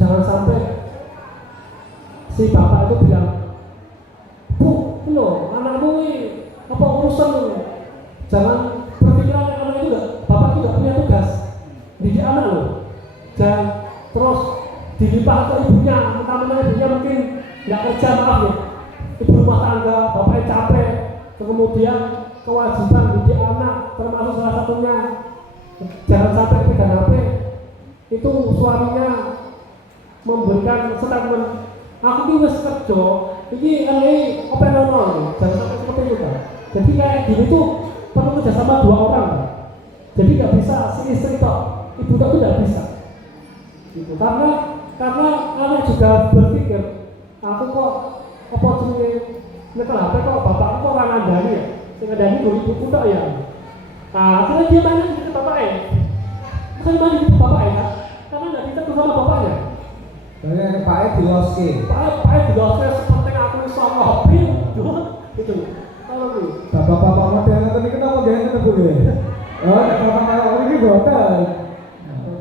Jangan sampai si bapak itu bilang, Bu, lo anakmu ini apa urusan lo? Jangan berpikiran yang anak itu enggak. Bapak itu nggak punya tugas didik anak lo. Jangan terus dilimpah ke ibunya, mentang-mentang ibunya mungkin nggak kerja, maaf ya, ibu rumah tangga, bapaknya capek, kemudian kewajiban didik anak termasuk salah satunya jangan sampai pegang HP. Itu suaminya memberikan statement, aku ini wis kerja, ini apa nono, jangan sampai seperti itu kan. Jadi kayak gini tuh perlu kerjasama 2 orang kan? Jadi nggak bisa si istri toh, ibu toh itu nggak bisa gitu. Karena anak juga berpikir, aku kok apa jenenge nyekel HP kok bapakku kok orang ngandani ya, sing ngandani 2000 tok ya. Nah, akhirnya dia tanya ke bapaknya, bukan main ke bapaknya, karena nggak bisa bersama bapaknya. Banyak Pak di loske. Pak di loske seperti aku iso ngopi, gitu. Kalau itu, Bapak-bapak modern tadi kenapa gak enak Bu ya? Oh, bapak-bapak ini boten.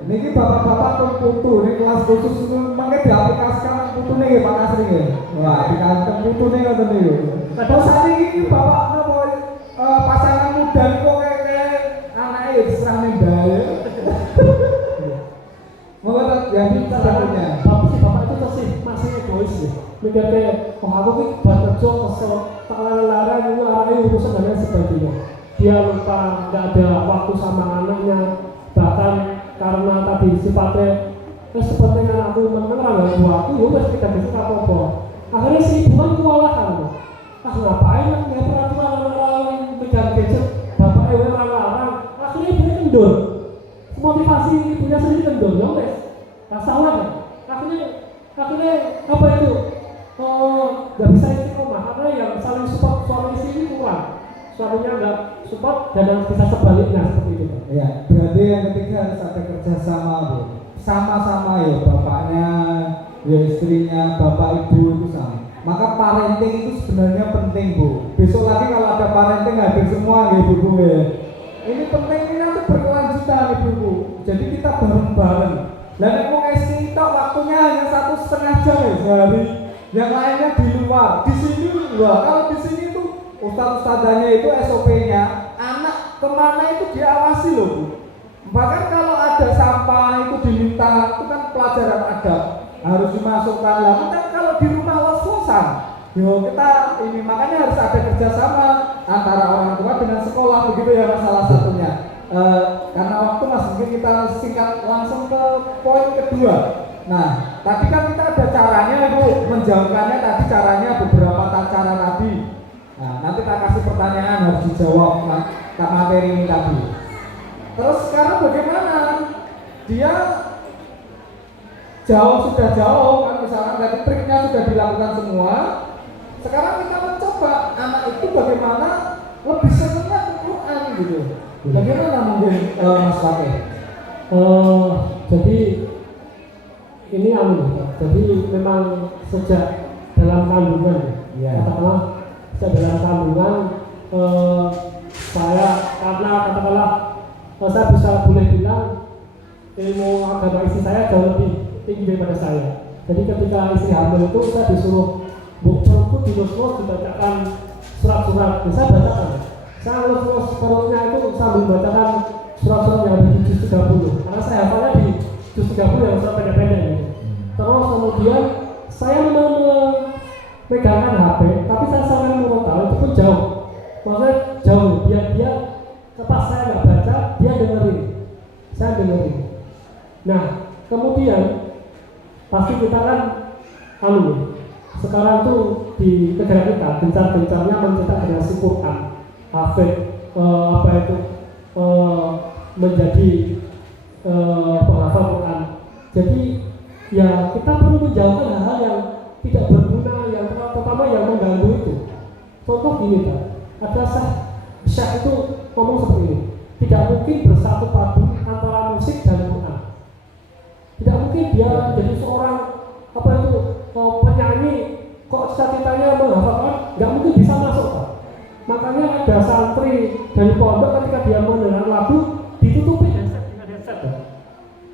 Niki bapak-bapak tuh putu, ini kelas khusus itu makanya diaplikasikan putu nih Pak Nasri ya. Wah, aplikasikan putu nih ngoten niku. Terus saat ini bapak napa pasangan muda kok kayak anaknya diserang ning bae. Moga tak jadi caranya. Bapak itu masih egois ya. Mikirnya, aku ini kerja kesel, tak larang itu arahnya urusan dan lain sebagainya. Dia lupa, nggak ada waktu sama anaknya, bahkan karena tadi sifatnya seperti anakku menerang aku, ya kita bisa apa-apa. Akhirnya si ibu kan kewalahan. Ngapain ya peraturan orang pegang gadget, bapak ewe larang. Akhirnya ibunya kendor. Motivasi ibunya sendiri kendor, ya wes. Masalah ya. Akhirnya apa itu? Nggak bisa istiqomah karena yang saling support suami istri ini kurang. Suaminya nggak support dan yang bisa sebaliknya seperti itu. Ya, berarti yang ketiga harus ada kerjasama Bu. Sama-sama ya bapaknya, ya istrinya, bapak ibu itu sama. Maka parenting itu sebenarnya penting Bu. Besok lagi kalau ada parenting hadir semua ya Bu ya. Ini penting, ini nanti berkelanjutan Ibu. Jadi kita bareng-bareng. Dan mau SD itu waktunya hanya 1,5 jam ya sehari. Yang lainnya di luar. Di sini luar. Kalau di sini tuh ustadz-ustadzanya itu SOP-nya anak kemana itu diawasi loh Bu. Bahkan kalau ada sampah itu diminta, itu kan pelajaran adab harus dimasukkan lah. Kita kalau di rumah los-losan, yo kita ini makanya harus ada kerjasama antara orang tua dengan sekolah begitu ya salah satunya. Karena waktu Mas mungkin kita singkat langsung ke poin kedua. Nah, tadi kan kita ada caranya Bu, menjauhkannya tadi caranya beberapa cara tadi. Nah, nanti tak kasih pertanyaan harus dijawab materi ini tadi. Terus sekarang bagaimana? Dia sudah jauh kan misalkan tadi triknya sudah dilakukan semua. Sekarang kita mencoba anak itu bagaimana lebih senangnya ke Quran gitu. Bagaimana mungkin Mas Fatih? Jadi ini jadi memang sejak dalam kandungan, katakanlah sejak dalam kandungan saya karena katakanlah saya bisa boleh bilang ilmu agama istri saya jauh lebih tinggi daripada saya. Jadi ketika istri hamil itu saya disuruh perutku dilus-lus dibacakan surat-surat, saya bacakan. Saya lus-lus perutnya itu sambil bacakan surat-surat yang ada di juz 30 karena saya hafalnya di juz 30 yang surat pendek-pendek gitu. Terus kemudian saya memegangkan HP, tapi saya sangat murotal itu pun jauh. Maksudnya jauh, biar dia pas saya nggak baca, dia dengerin. Saya dengerin. Nah, kemudian pasti kita kan sekarang tuh di negara kita gencar-gencarnya mencetak generasi Quran. hafid, menjadi penghafal Quran. Jadi ya kita perlu menjauhkan hal-hal yang tidak berguna, yang terutama yang mengganggu itu. Contoh gini kan, ada syekh itu ngomong seperti ini, tidak mungkin bersatu padu antara musik dan Quran. Tidak mungkin dia jadi seorang penyanyi kok cita-citanya menghafal Quran, nggak mungkin bisa masuk kan. Makanya ada santri dari pondok ketika dia mendengar lagu ditutupi dengan headset kan?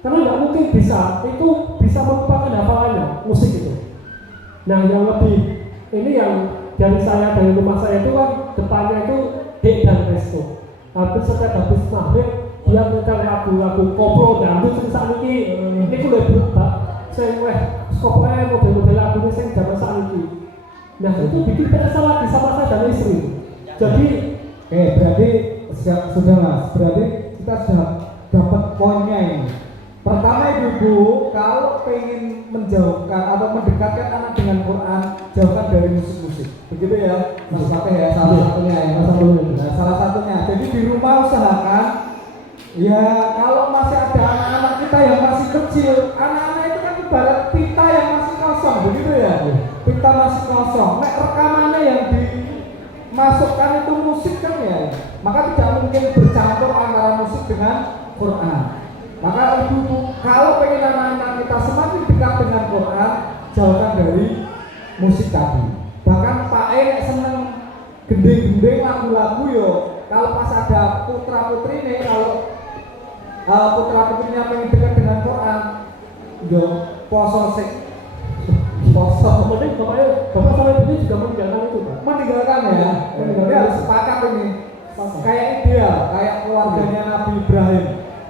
Karena nggak mungkin bisa melupakan hafalannya musik itu. Nah yang lebih ini yang dari rumah saya itu kan depannya itu Dek dan Resto. Setiap habis maghrib dia nyetel lagu-lagu koplo dangdut sing sakniki niku lho Pak. Sing skopnya model-model lagunya sing zaman sakniki. Nah itu bikin salah di sama saya dan istri. Jadi berarti sudah Mas, berarti kita sudah dapat poinnya ini. Pertama Ibu, kalau pengen menjauhkan atau mendekatkan anak dengan Quran, jauhkan dari musik-musik. Begitu ya, Mas Fatih ya, salah satunya ya. Nah, salah satunya. Jadi di rumah usahakan, ya kalau masih ada anak-anak kita yang masih kecil, anak-anak itu kan ibarat pita yang masih kosong, begitu ya. Pita masih kosong. Nek rekamannya yang dimasukkan itu musik kan ya, maka tidak mungkin bercampur antara musik dengan Quran. Maka Ibu, kalau pengen anak-anak kita semakin dekat dengan Quran, jauhkan dari musik tadi. Bahkan Pak E seneng gending-gending lagu-lagu yo. Kalau pas ada putra-putri nih, kalau putra-putrinya pengen dekat dengan Quran, yo poso sik. Poso. kemudian bapak sama ibu juga meninggalkan itu Pak. Meninggalkan ya. Dia harus sepakat ini. Kayak ideal, kayak keluarganya Nabi Ibrahim.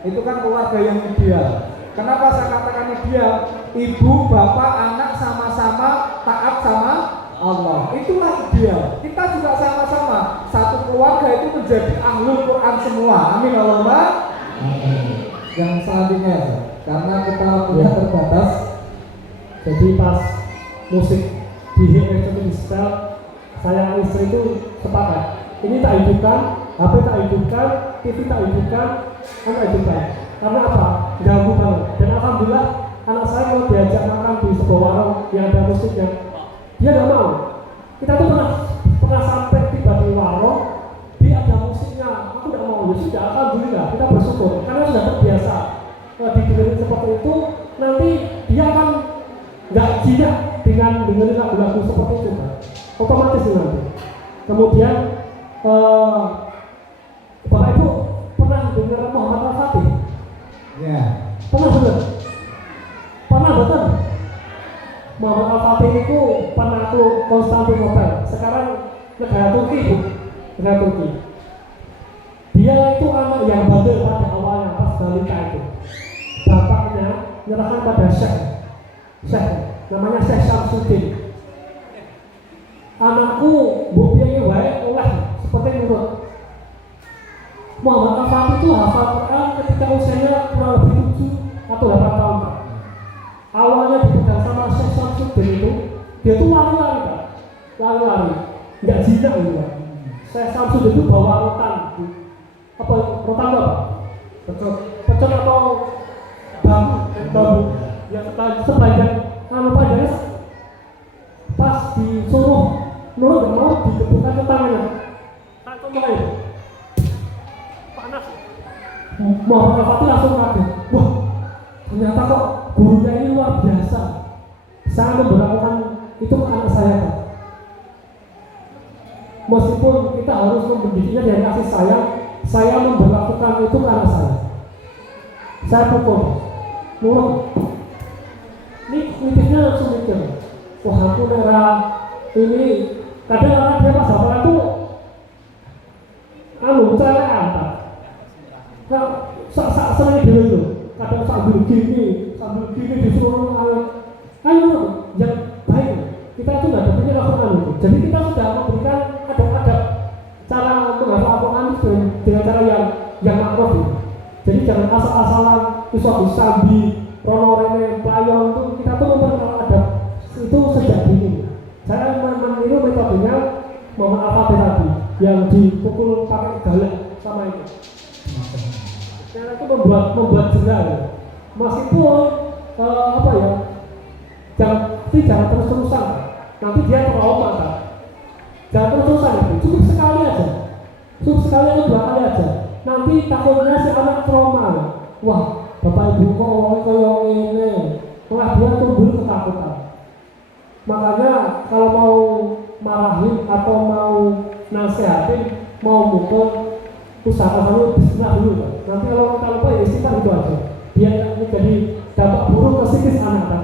Itu kan keluarga yang ideal. Kenapa saya katakan ideal? Ibu, bapak, anak sama-sama taat sama Allah. Itulah ideal. Kita juga sama-sama satu keluarga itu menjadi ahlul Quran semua. Amin Allahumma. Yang selanjutnya, karena kita punya terbatas, jadi pas musik di hit itu di setel, saya istri itu sepakat. Ini tak hidupkan, HP tak hidupkan, TV tak hidupkan, tak hidupkan. Karena apa? Ganggu banget. Dan alhamdulillah anak saya mau diajak makan di sebuah warung yang ada musiknya, dia nggak mau. Kita tuh pernah sampai tiba di warung, dia ada musiknya, aku nggak mau. Ya sudah, alhamdulillah kita bersyukur karena sudah terbiasa didengerin seperti itu. Nanti dia akan nggak jinak dengan dengerin lagu-lagu seperti itu, Pak. Otomatis nanti. Kemudian Bapak Ibu pernah dengar Muhammad Al-Fatih? ya. Pernah dengar? Pernah betul? Muhammad Al-Fatih itu penakluk Konstantinopel. Sekarang negara Turki, Bu. Negara Turki. Dia itu anak yang bandel pada awalnya pas balita itu. Bapaknya menyerahkan pada Syekh, namanya Syekh Syamsuddin. Anakku buktinya baik oleh seperti menurut Muhammad Al-Fatih itu hafal Quran ketika usianya kurang lebih 7 atau 8 tahun. Awalnya dipegang sama Syekh Syamsuddin itu, dia tuh lari-lari Pak. Lari-lari, nggak jinak gitu Pak. Syekh Syamsuddin itu bawa rotan. Rotan apa? Pecot atau bambu yang sepanjang panjangnya pas disuruh nurut mau ditepukan ke tangannya. Satu mulai panas. Muhammad Al-Fatih langsung kaget. Wah, ternyata kok gurunya ini luar biasa. Saya memberlakukan itu ke anak saya, Pak. Meskipun kita harus mendidiknya dengan kasih sayang, saya memberlakukan itu ke anak saya. Saya pukul, nurut. Ini mikirnya langsung mikir. Wah, aku merah ini kadang-kadang dia pas hafalan tuh celean Pak. Nah, senang dulu kadang sambil gini disuruh ayo yang baik. Kita itu nggak punya Al-Quran itu. Jadi kita sudah memberikan ada cara menghafal Al-Quran dengan cara yang makruh itu. Jadi jangan asal-asalan usah sambi rono rene pelayon itu. Kita tuh memperkenalkan adab itu sejak dini. Saya meniru metodenya Muhammad Al-Fatih tadi. yang dipukul pakai galak sama itu. Karena itu membuat jerah ya. Meskipun apa ya, jangan terus-terusan, nanti dia trauma kan. Jangan terus-terusan itu, cukup sekali aja, atau 2 kali aja. Nanti takutnya si anak trauma. Wah, bapak ibu kok kayak ini, malah dia tumbuh ketakutan. Makanya kalau mau marahin atau mau nasihatin, mau mukul, usahakan bismillah dulu kan. Nanti kalau kita lupa ya istighfar itu aja. Biar jadi dampak buruk ke psikis anak kan.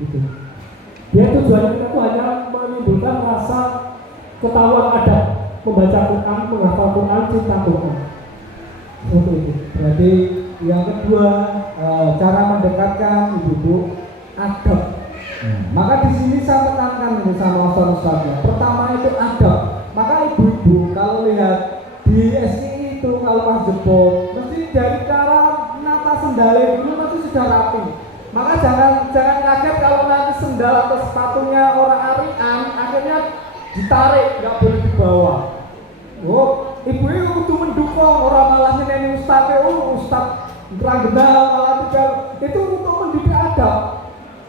Gitu. Dia tujuannya kita tuh hanya menimbulkan rasa ketahuan adab, membaca Quran, menghafal Quran, cinta Quran. Seperti itu. Berarti yang kedua, cara mendekatkan ibu-ibu adab. Maka di sini saya tekankan ini sama ustaz-ustaznya. Pertama itu adab. Maka ibu-ibu kalau lihat di SI itu kalau pas jemput, mesti dari cara nata sendalnya dulu mesti sudah rapi. Maka jangan kaget kalau nanti sendal atau sepatunya orang arian akhirnya ditarik, nggak boleh dibawa. Oh, ibu itu kudu mendukung, orang malah nyeneni ustaz, ustaz ranggedal malah tidak. Itu untuk mendidik adab.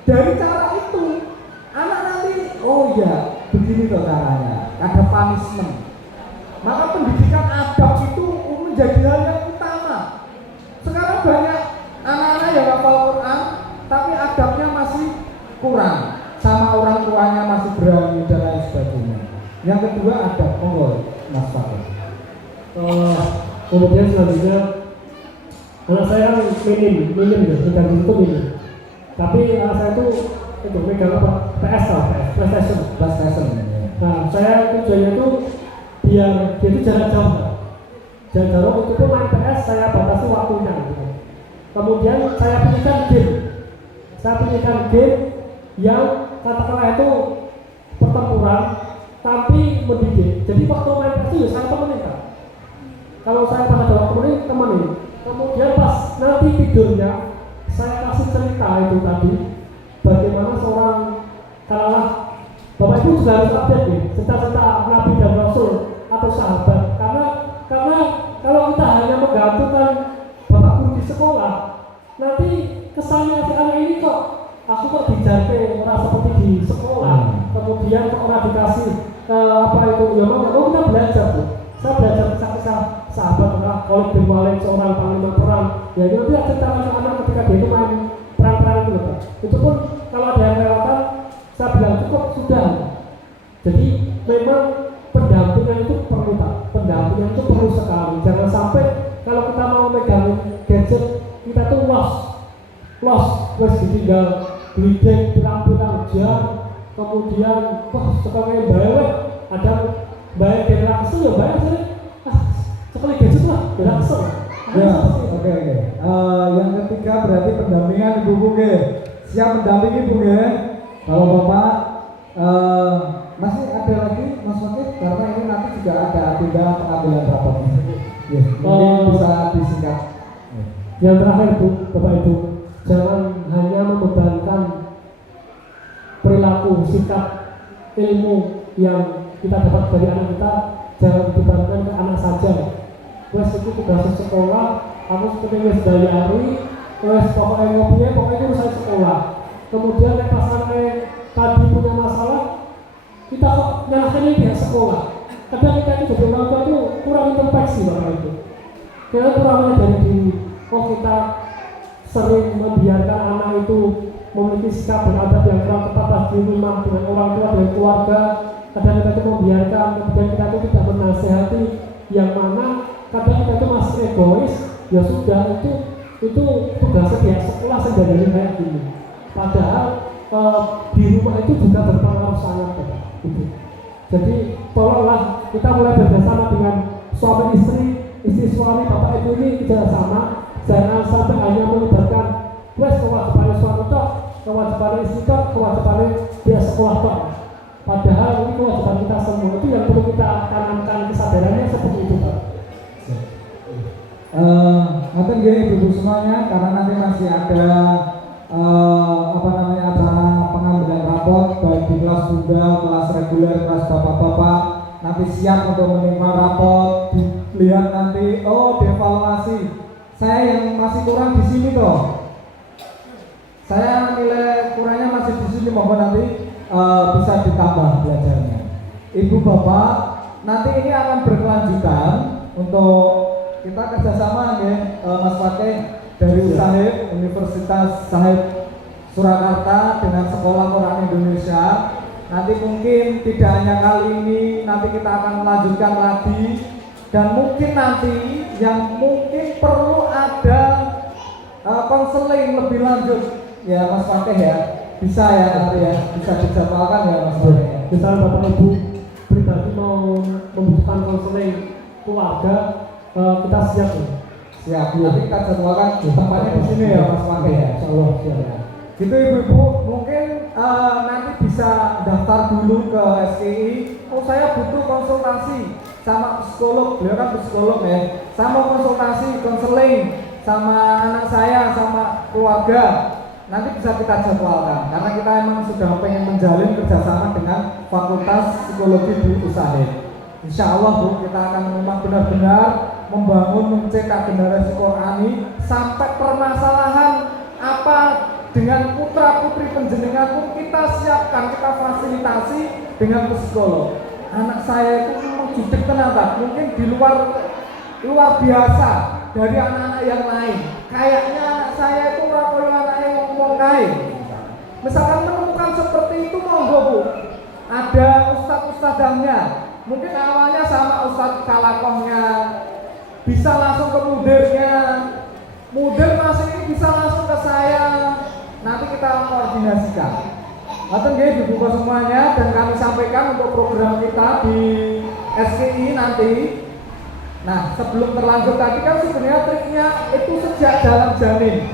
Dari cara itu anak nanti, oh ya begini tuh caranya, ada punishment. Maka pendidikan adab itu menjadi hal yang utama. Sekarang banyak anak-anak yang hafal Quran tapi adabnya masih kurang, sama orang tuanya masih berani dan lain sebagainya. Yang kedua adab, Mas Fakir. Kemudian selanjutnya anak saya kan minim ya, bukan itu minim. Tapi saya itu megang apa? PlayStation. Nah, saya tujuannya itu biar dia itu jarak jauh. Jarak jauh itu pun main PS saya batasi waktunya. Gitu. Kemudian saya pilihkan game yang katakanlah itu pertempuran tapi mendidik. Jadi waktu main PS itu saya temenin kan. Kalau saya pada waktu temenin. Kemudian pas nanti tidurnya saya kasih cerita itu tadi bagaimana seorang katakanlah Bapak Ibu juga harus update nih cerita-cerita Nabi dan Rasul atau sahabat karena kalau kita hanya menggantungkan Bapak Guru di sekolah nanti kesannya anak ini kok aku kok dijarke orang seperti di sekolah kemudian kok orang dikasih apa itu ya mau kita belajar tuh. Saya belajar kisah-kisah sahabat Khalid bin Walid seorang panglima perang. Ya itu nanti cerita anak ketika dia itu main perang-perang itu Pak. Itu pun kalau ada yang kelewatan saya bilang cukup sudah. Jadi memang pendampingan itu perlu Pak. Pendampingan itu perlu sekali. Jangan sampai kalau kita mau megang gadget kita tuh lost wes ditinggal glidek pirang-pirang jam kemudian sebagai bayar ada bayar dari kesel ya bayar sih sekali gadget lah dari kesel ya oke. Yang ketiga berarti pendampingan ibu-ibu ke siap mendampingi ibu ke kalau bapak masih ada lagi Mas Fakir karena ini nanti juga ada agenda pengambilan rapotnya ya, mungkin bisa disingkat. Yang terakhir Bu, Bapak Ibu jangan hanya membebankan perilaku, sikap, ilmu yang kita dapat dari anak kita jangan dibebankan ke anak saja. Wes itu tugas sekolah, aku seperti wes dayari, wes pokoknya ngopinya, pokoknya itu urusan sekolah. Kemudian pas tadi punya masalah, kita kok nyalahkannya pihak sekolah. Kadang kita itu jadi orang tua itu kurang introspeksi Bapak Ibu. Kita kurang menyadari diri. Kita sering membiarkan anak itu memiliki sikap dan adab yang kurang tepat di rumah dengan orang tua dan keluarga. Kadang kita itu membiarkan, kemudian kita itu tidak menasehati yang mana kadang kita itu masih egois. Ya sudah itu tugasnya pihak sekolah sendiri kayak gini. Padahal di rumah itu juga berpengaruh sangat gitu. Jadi tolonglah kita mulai bekerjasama dengan suami istri suami bapak ibu ini kerjasama. Jangan sampai hanya melibatkan kewajiban suami tok, kewajiban istri tok, kewajiban dia sekolah tok. Padahal ini kewajiban kita semua itu yang perlu kita tanamkan kesadarannya seperti itu Pak. Mungkin gini ibu semuanya karena nanti masih ada acara pengambilan raport baik di kelas tunggal, kelas reguler, kelas bapak-bapak nanti siap untuk menerima rapot, dilihat nanti, oh dievaluasi. Saya yang masih kurang di sini toh. Saya nilai kurangnya masih di sini, mohon nanti bisa ditambah belajarnya. Ibu bapak, nanti ini akan berkelanjutan untuk kita kerjasama ya, Mas Fakih dari Sahib Universitas Sahib Surakarta dengan Sekolah Quran Indonesia. Nanti mungkin tidak hanya kali ini, nanti kita akan melanjutkan lagi, dan mungkin nanti yang mungkin perlu ada konseling lebih lanjut ya Mas Fakih ya, bisa ya nanti ya, bisa dijadwalkan ya Mas Fakih ya. Misalnya Bapak Ibu pribadi mau membutuhkan konseling keluarga, kita siap ya. Siap, nanti kita jadwalkan tempatnya di sini ya Mas Fakih ya. Insyaallah siap ya. Gitu ibu-ibu, mungkin nanti bisa daftar dulu ke SKI. Oh saya butuh konsultasi sama psikolog, beliau kan psikolog ya. Sama konsultasi, konseling sama anak saya, sama keluarga. Nanti bisa kita jadwalkan, karena kita emang sudah pengen menjalin kerjasama dengan Fakultas Psikologi di USAHID. Insya Allah Bu, kita akan memang benar-benar membangun, mencetak generasi Qurani sampai permasalahan apa dengan putra-putri penjenengan pun kita siapkan, kita fasilitasi dengan psikolog. Anak saya itu jutek kenapa? Mungkin di luar biasa dari anak-anak yang lain. Kayaknya anak saya itu rakoyo anak yang ngomong kain. Misalkan menemukan seperti itu, monggo Bu. Ada ustadz-ustadzannya. Mungkin awalnya sama ustadz kalakohnya, bisa langsung ke mudirnya. Mudir masih ini bisa langsung ke saya. Nanti kita koordinasikan. Nanti nggih dibuka semuanya dan kami sampaikan untuk program kita di SKI nanti. Nah, sebelum terlanjur tadi kan sebenarnya triknya itu sejak dalam janin.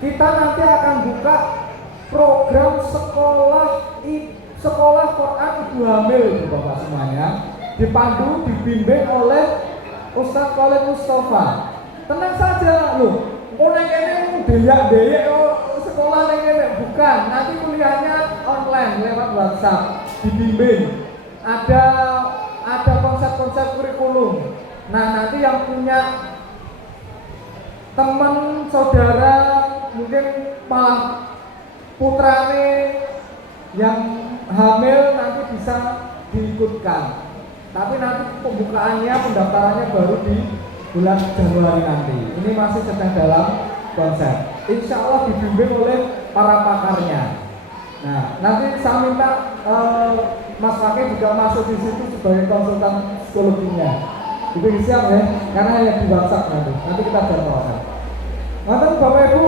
Kita nanti akan buka program sekolah Quran Ibu Hamil itu Bapak semuanya. Dipandu, dibimbing oleh Ustadz Khalid Mustafa. Tenang saja loh. Oh neng kene deyak sekolah neng kene bukan. Nanti kuliahnya online lewat WhatsApp, dibimbing. Ada konsep-konsep kurikulum. Nah nanti yang punya teman saudara mungkin malah putrane yang hamil nanti bisa diikutkan. Tapi nanti pembukaannya, pendaftarannya baru di bulan Januari nanti. Ini masih sedang dalam konsep. Insya Allah dibimbing oleh para pakarnya. Nah, nanti saya minta Mas Fakih juga masuk di situ sebagai konsultan psikologinya. Itu siap ya, karena yang di WhatsApp nanti kita jadwalkan. Nanti Bapak Ibu,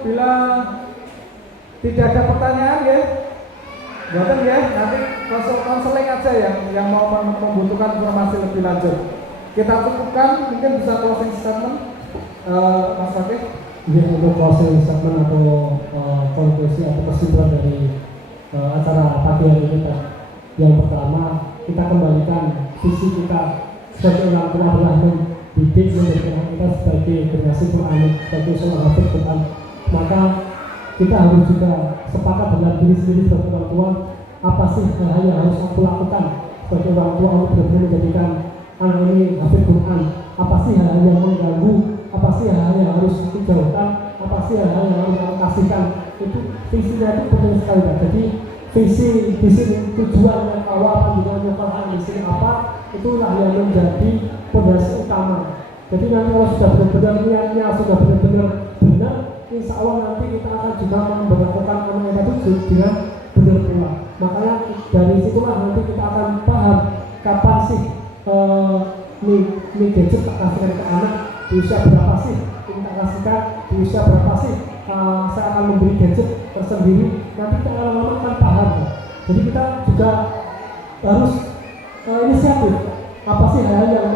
bila tidak ada pertanyaan ya, buatan ya, nanti konseling aja yang mau membutuhkan informasi lebih lanjut. Kita cukupkan, mungkin bisa closing statement, Mas Fakih. Ya, untuk closing statement atau konklusi atau kesimpulan dari acara pagi hari ini, Pak. Yang pertama, kita kembalikan visi kita sebagai orang tua adalah mendidik menjadikan kita sebagai generasi Quran, sebagai seorang hafid Quran. Maka kita harus juga sepakat dengan diri sendiri sebagai orang tua, apa sih hal-hal yang harus aku lakukan sebagai orang tua untuk benar-benar menjadikan anak ini hafid Quran. Apa sih hal-hal yang mengganggu, apa sih hal-hal yang harus dijauhkan, apa sih hal-hal yang harus kita kasihkan. Itu visinya itu penting sekali, Pak. Jadi visi tujuan yang awal tujuan Quran di sini apa, itulah yang menjadi pondasi utama. Jadi nanti kalau sudah benar-benar niatnya sudah benar-benar benar, insya Allah nanti kita akan juga memperlakukan komunitas itu dengan benar pula. Makanya dari situlah nanti kita akan paham kapan sih ini gadget tak kasihkan ke anak, di usia berapa sih ini tak kasihkan, di usia berapa sih saya akan memberi gadget tersendiri. Nanti kita lama-lama akan paham. Jadi kita juga harus inisiatif. Apa sih hal yang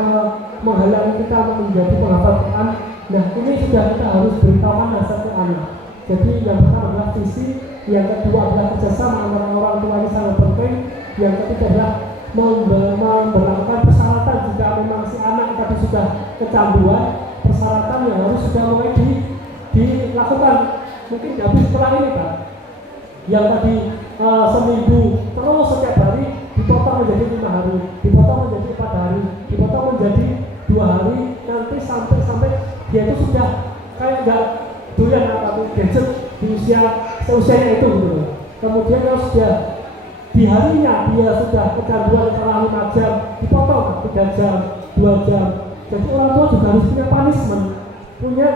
menghalangi kita menjadi penghafal Quran? Nah, ini sudah kita harus beritahukan dasar ke anak. Jadi yang pertama adalah visi, yang kedua adalah kerjasama antara orang tua ini sangat penting, yang ketiga adalah memperlakukan persyaratan jika memang si anak tadi sudah kecanduan, persyaratan yang harus sudah mulai dilakukan. Mungkin habis setelah ini, Pak. Yang tadi seminggu terus setiap hari dipotong menjadi 5 hari. 2 hari nanti sampai dia itu sudah kayak nggak doyan apapun gadget di seusianya itu gitu. Kemudian kalau sudah di harinya dia sudah kecanduan setelah 5 jam dipotong 3 jam 2 jam. Jadi orang tua juga harus punya punishment, punya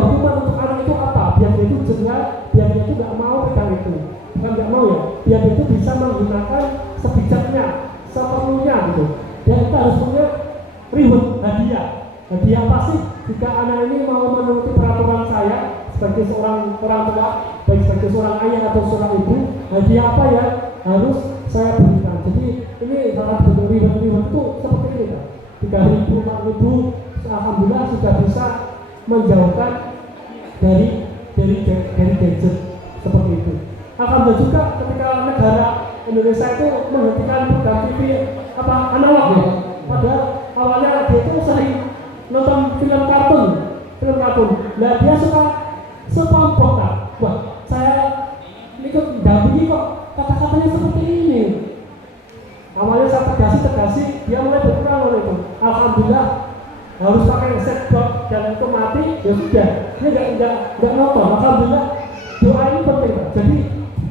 hukuman untuk anak itu apa, biar dia itu jelas, biar dia itu nggak mau pegang itu, bukan nggak mau ya, biar dia itu bisa menggunakan sebijaknya, seperlunya gitu. Dan kita harus punya reward, hadiah apa sih jika anak ini mau menuruti peraturan saya sebagai seorang orang tua, baik sebagai seorang ayah atau seorang ibu, hadiah apa ya harus saya berikan. Jadi ini salah satu reward itu seperti ini kan. 3.000, 4.000, alhamdulillah sudah bisa menjauhkan dari gadget seperti itu. Alhamdulillah juga ketika negara Indonesia itu menghentikan program TV analog ya. Padahal awalnya dia itu sering nonton film kartun. Nah dia suka SpongeBob kan. Wah saya ikut dampingi kok kata-katanya seperti ini. Awalnya saya tegasi, dia mulai berkurang oleh itu. Alhamdulillah harus pakai set box dan itu mati, ya sudah, dia nggak nonton. Alhamdulillah doa ini penting, Pak. Jadi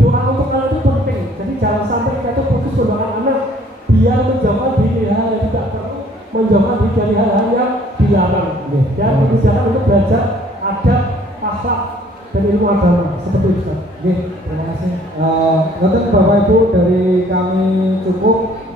doa untuk anak itu penting. Jadi jangan sampai kita fokus mendoakan anak biar menjauhkan diri hal yang tidak perlu, menjauhkan diri dari hal-hal yang dilarang. Dan dilarang untuk belajar adab, akhlak dan ilmu agama seperti itu. Oke, terima kasih. Untuk Bapak Ibu dari kami cukup.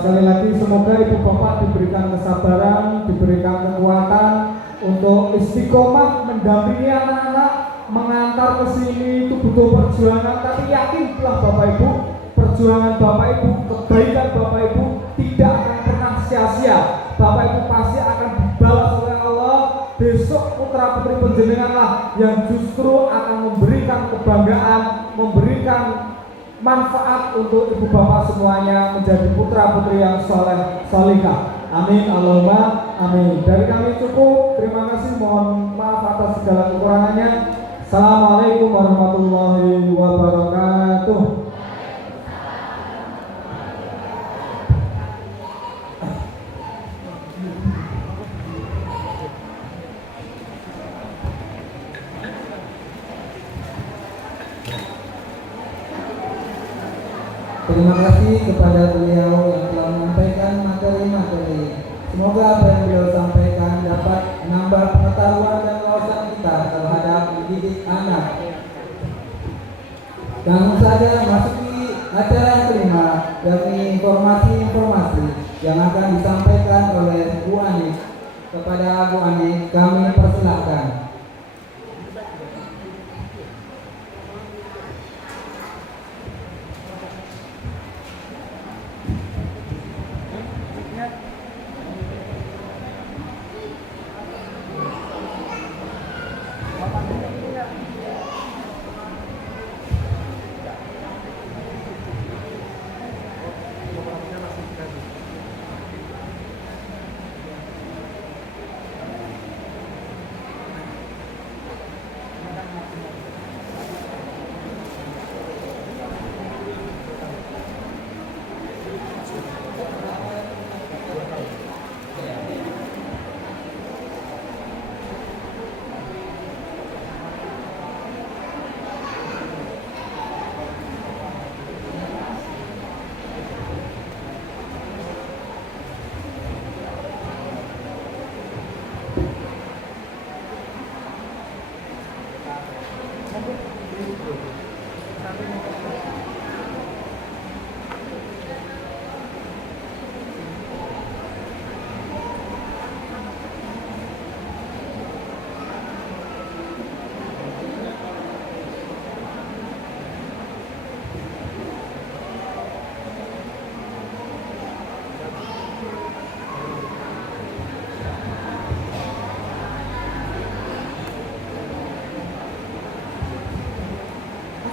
Sekali lagi semoga Ibu Bapak diberikan kesabaran, diberikan kekuatan untuk istiqomah mendampingi anak-anak, mengantar ke sini itu butuh perjuangan. Tapi yakinlah Bapak Ibu, perjuangan Bapak Ibu, kebaikan Bapak Ibu tidak akan pernah sia-sia. Bapak Ibu pasti akan dibalas oleh Allah. Besok putra putri penjenenganlah yang justru akan memberikan kebanggaan, memberikan manfaat untuk ibu bapak semuanya menjadi putra putri yang soleh solihah. Amin Allahumma amin. Dari kami cukup. Terima kasih. Mohon maaf atas segala kekurangannya. Assalamualaikum warahmatullahi wabarakatuh. Terima kasih kepada beliau yang telah menyampaikan materi-materi. Semoga apa yang beliau sampaikan dapat menambah pengetahuan dan wawasan kita terhadap mendidik anak. Langsung saja masuki acara yang kelima, yakni informasi-informasi yang akan disampaikan oleh Bu Anik. Kepada Bu Anik kami persilahkan.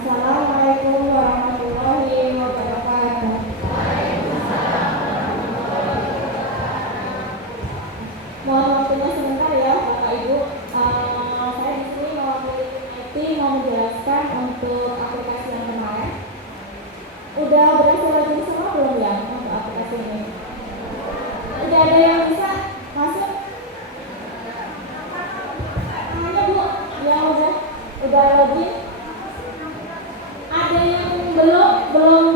Assalamualaikum warahmatullahi wabarakatuh. Mohon waktunya sebentar ya Bapak Ibu. Saya di sini mewakili Eti mau menjelaskan untuk aplikasi yang kemarin. Udah berhasil login semua belum ya untuk aplikasi ini? Udah ada yang bisa masuk? Udah login? Ada yang belum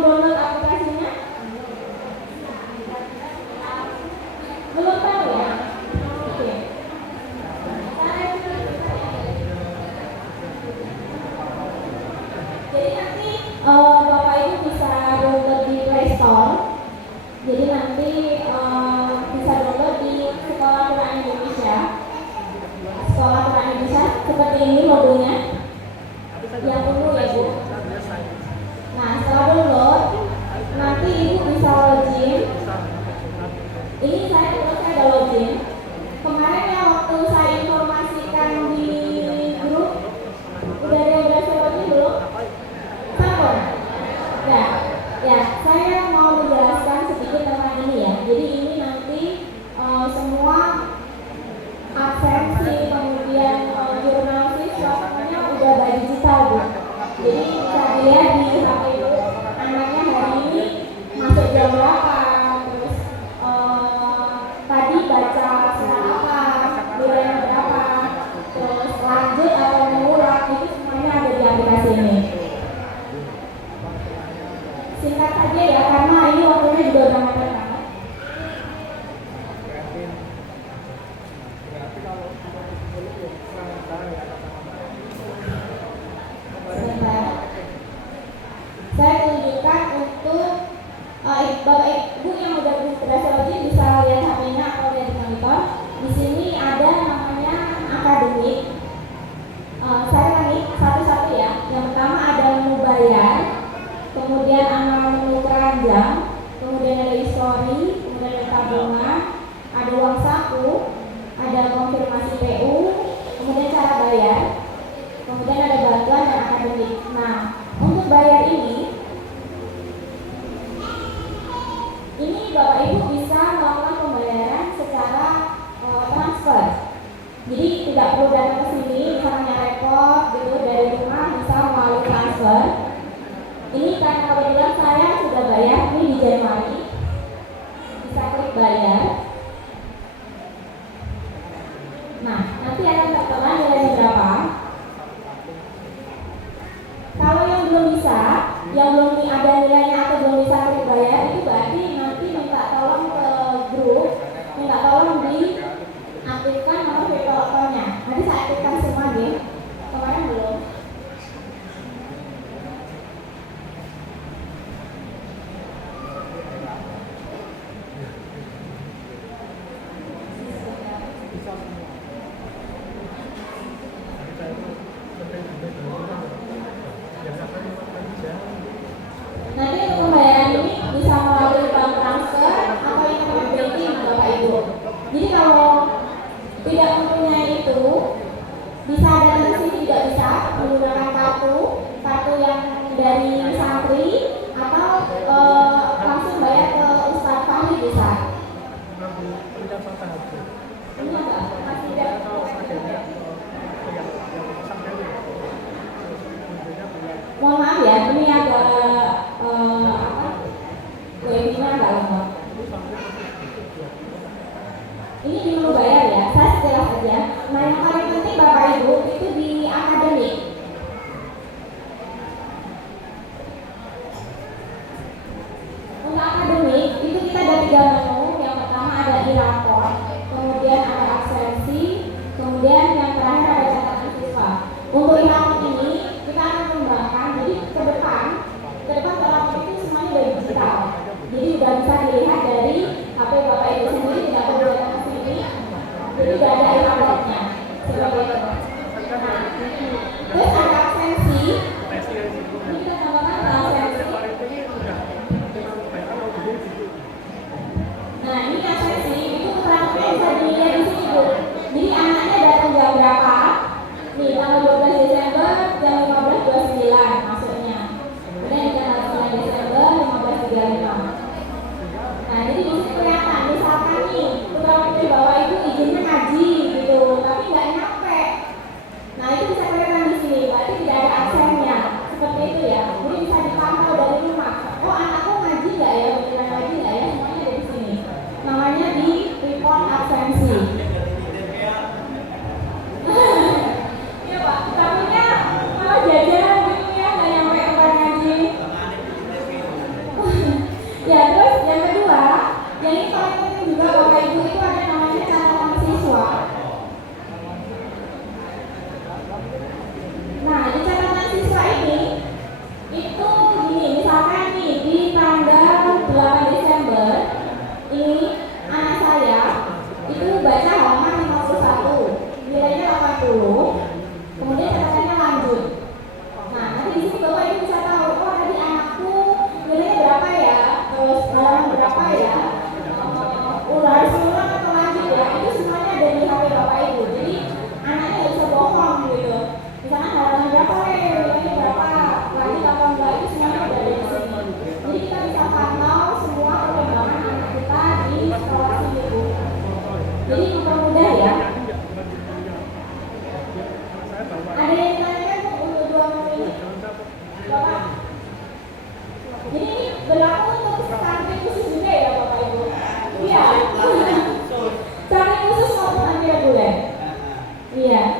download aplikasinya? Belum tahu ya? Oke. Jadi nanti Bapak Ibu bisa download di Play Store. Jadi nanti bisa download di Sekolah Quran Indonesia. Sekolah Quran Indonesia seperti ini logonya. Yang ungu ya Bu. Nah setelah download, nanti Ibu bisa login. Ini saya udah login. Kemarin ya waktu saya informasikan di grup, udah ada yang berhasil login belum? Sama? Ya, saya mau menjelaskan sedikit tentang ini ya. Jadi ini nanti semua absensi, kemudian jurnal siswa semuanya udah by digital Bu. Jadi bisa dilihat di HP Bu, anaknya hari ini masuk jam berapa, terus tadi baca surah apa, nilainya berapa, terus lanjut atau mengulang, itu semuanya ada di aplikasi ini. Singkat saja ya, karena ini waktunya juga udah mepet banget. Sebentar. Saya tunjukkan untuk Bapak Ibu yang udah berhasil login bisa lihat HP-nya atau lihat di monitor. Di sini ada namanya akademik. Saya ulangi satu-satu ya. Yang pertama ada menu bayar, kemudian menu keranjang, kemudian ada history, kemudian ada tabungan, ada uang saku, ada konfirmasi PU, kemudian cara bayar, kemudian ada bantuan dan akademik. Nah, untuk bayar ini Bapak Ibu bisa melakukan pembayaran secara transfer. Jadi tidak perlu datang ke sini, misalnya repot gitu dari rumah, bisa melalui transfer. Ini karena kebetulan saya sudah bayar ini di Januari, bisa klik bayar. Nah, nanti akan tertera nilainya berapa. Kalau yang belum bisa, yang belum ada nilainya atau belum bisa klik bayar, itu berarti nanti minta tolong ke grup, minta tolong diaktifkan nomor PayPal account-nya. Nanti saya aktifkan semua deh. Kemarin belum.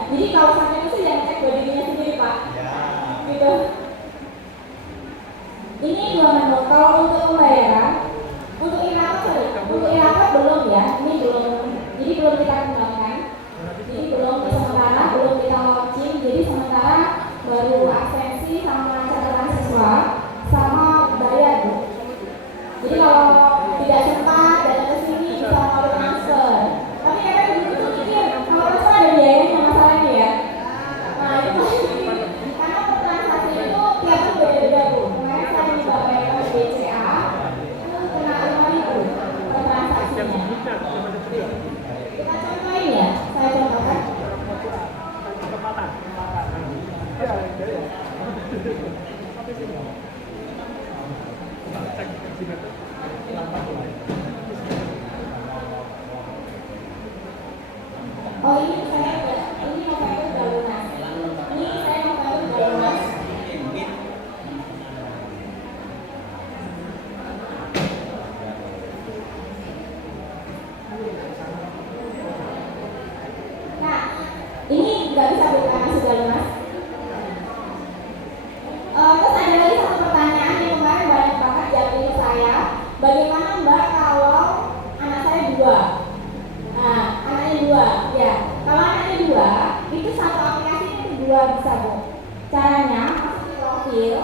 Jadi kalau sampai itu jangan cek buat dirinya sendiri Pak. Gitu. Ini 2 menu. Kalau untuk pembayaran, untuk irakat belum ya. Ini belum. Jadi belum kita kembangkan. Jadi belum sementara belum kita launching. Jadi sementara baru absensi sama catatan siswa sama bayar Bu. Jadi kalau tidak sempat datang ke sini bisa melalui transfer. Tapi kadang dulu tuh mikir kalau transfer ada biayanya masalahnya ya. Nah itu karena per transaksi itu tiap bulan beda-beda Bu. Kemarin saya juga bayar BCA itu kena 5.000 per transaksinya. Kita contohin ya, saya contohkan. Oh ini November udah lunas. Ini saya November udah lunas. Nah, ini nggak bisa karena sudah lunas. Terus ada lagi satu pertanyaan yang kemarin banyak banget jawab ke saya. Bagaimana Mbak kalau anak saya 2? Nah, anaknya 2, ya. Kalau anaknya 2, itu satu aplikasi itu 2 bisa Bu. Caranya masuk ke profil,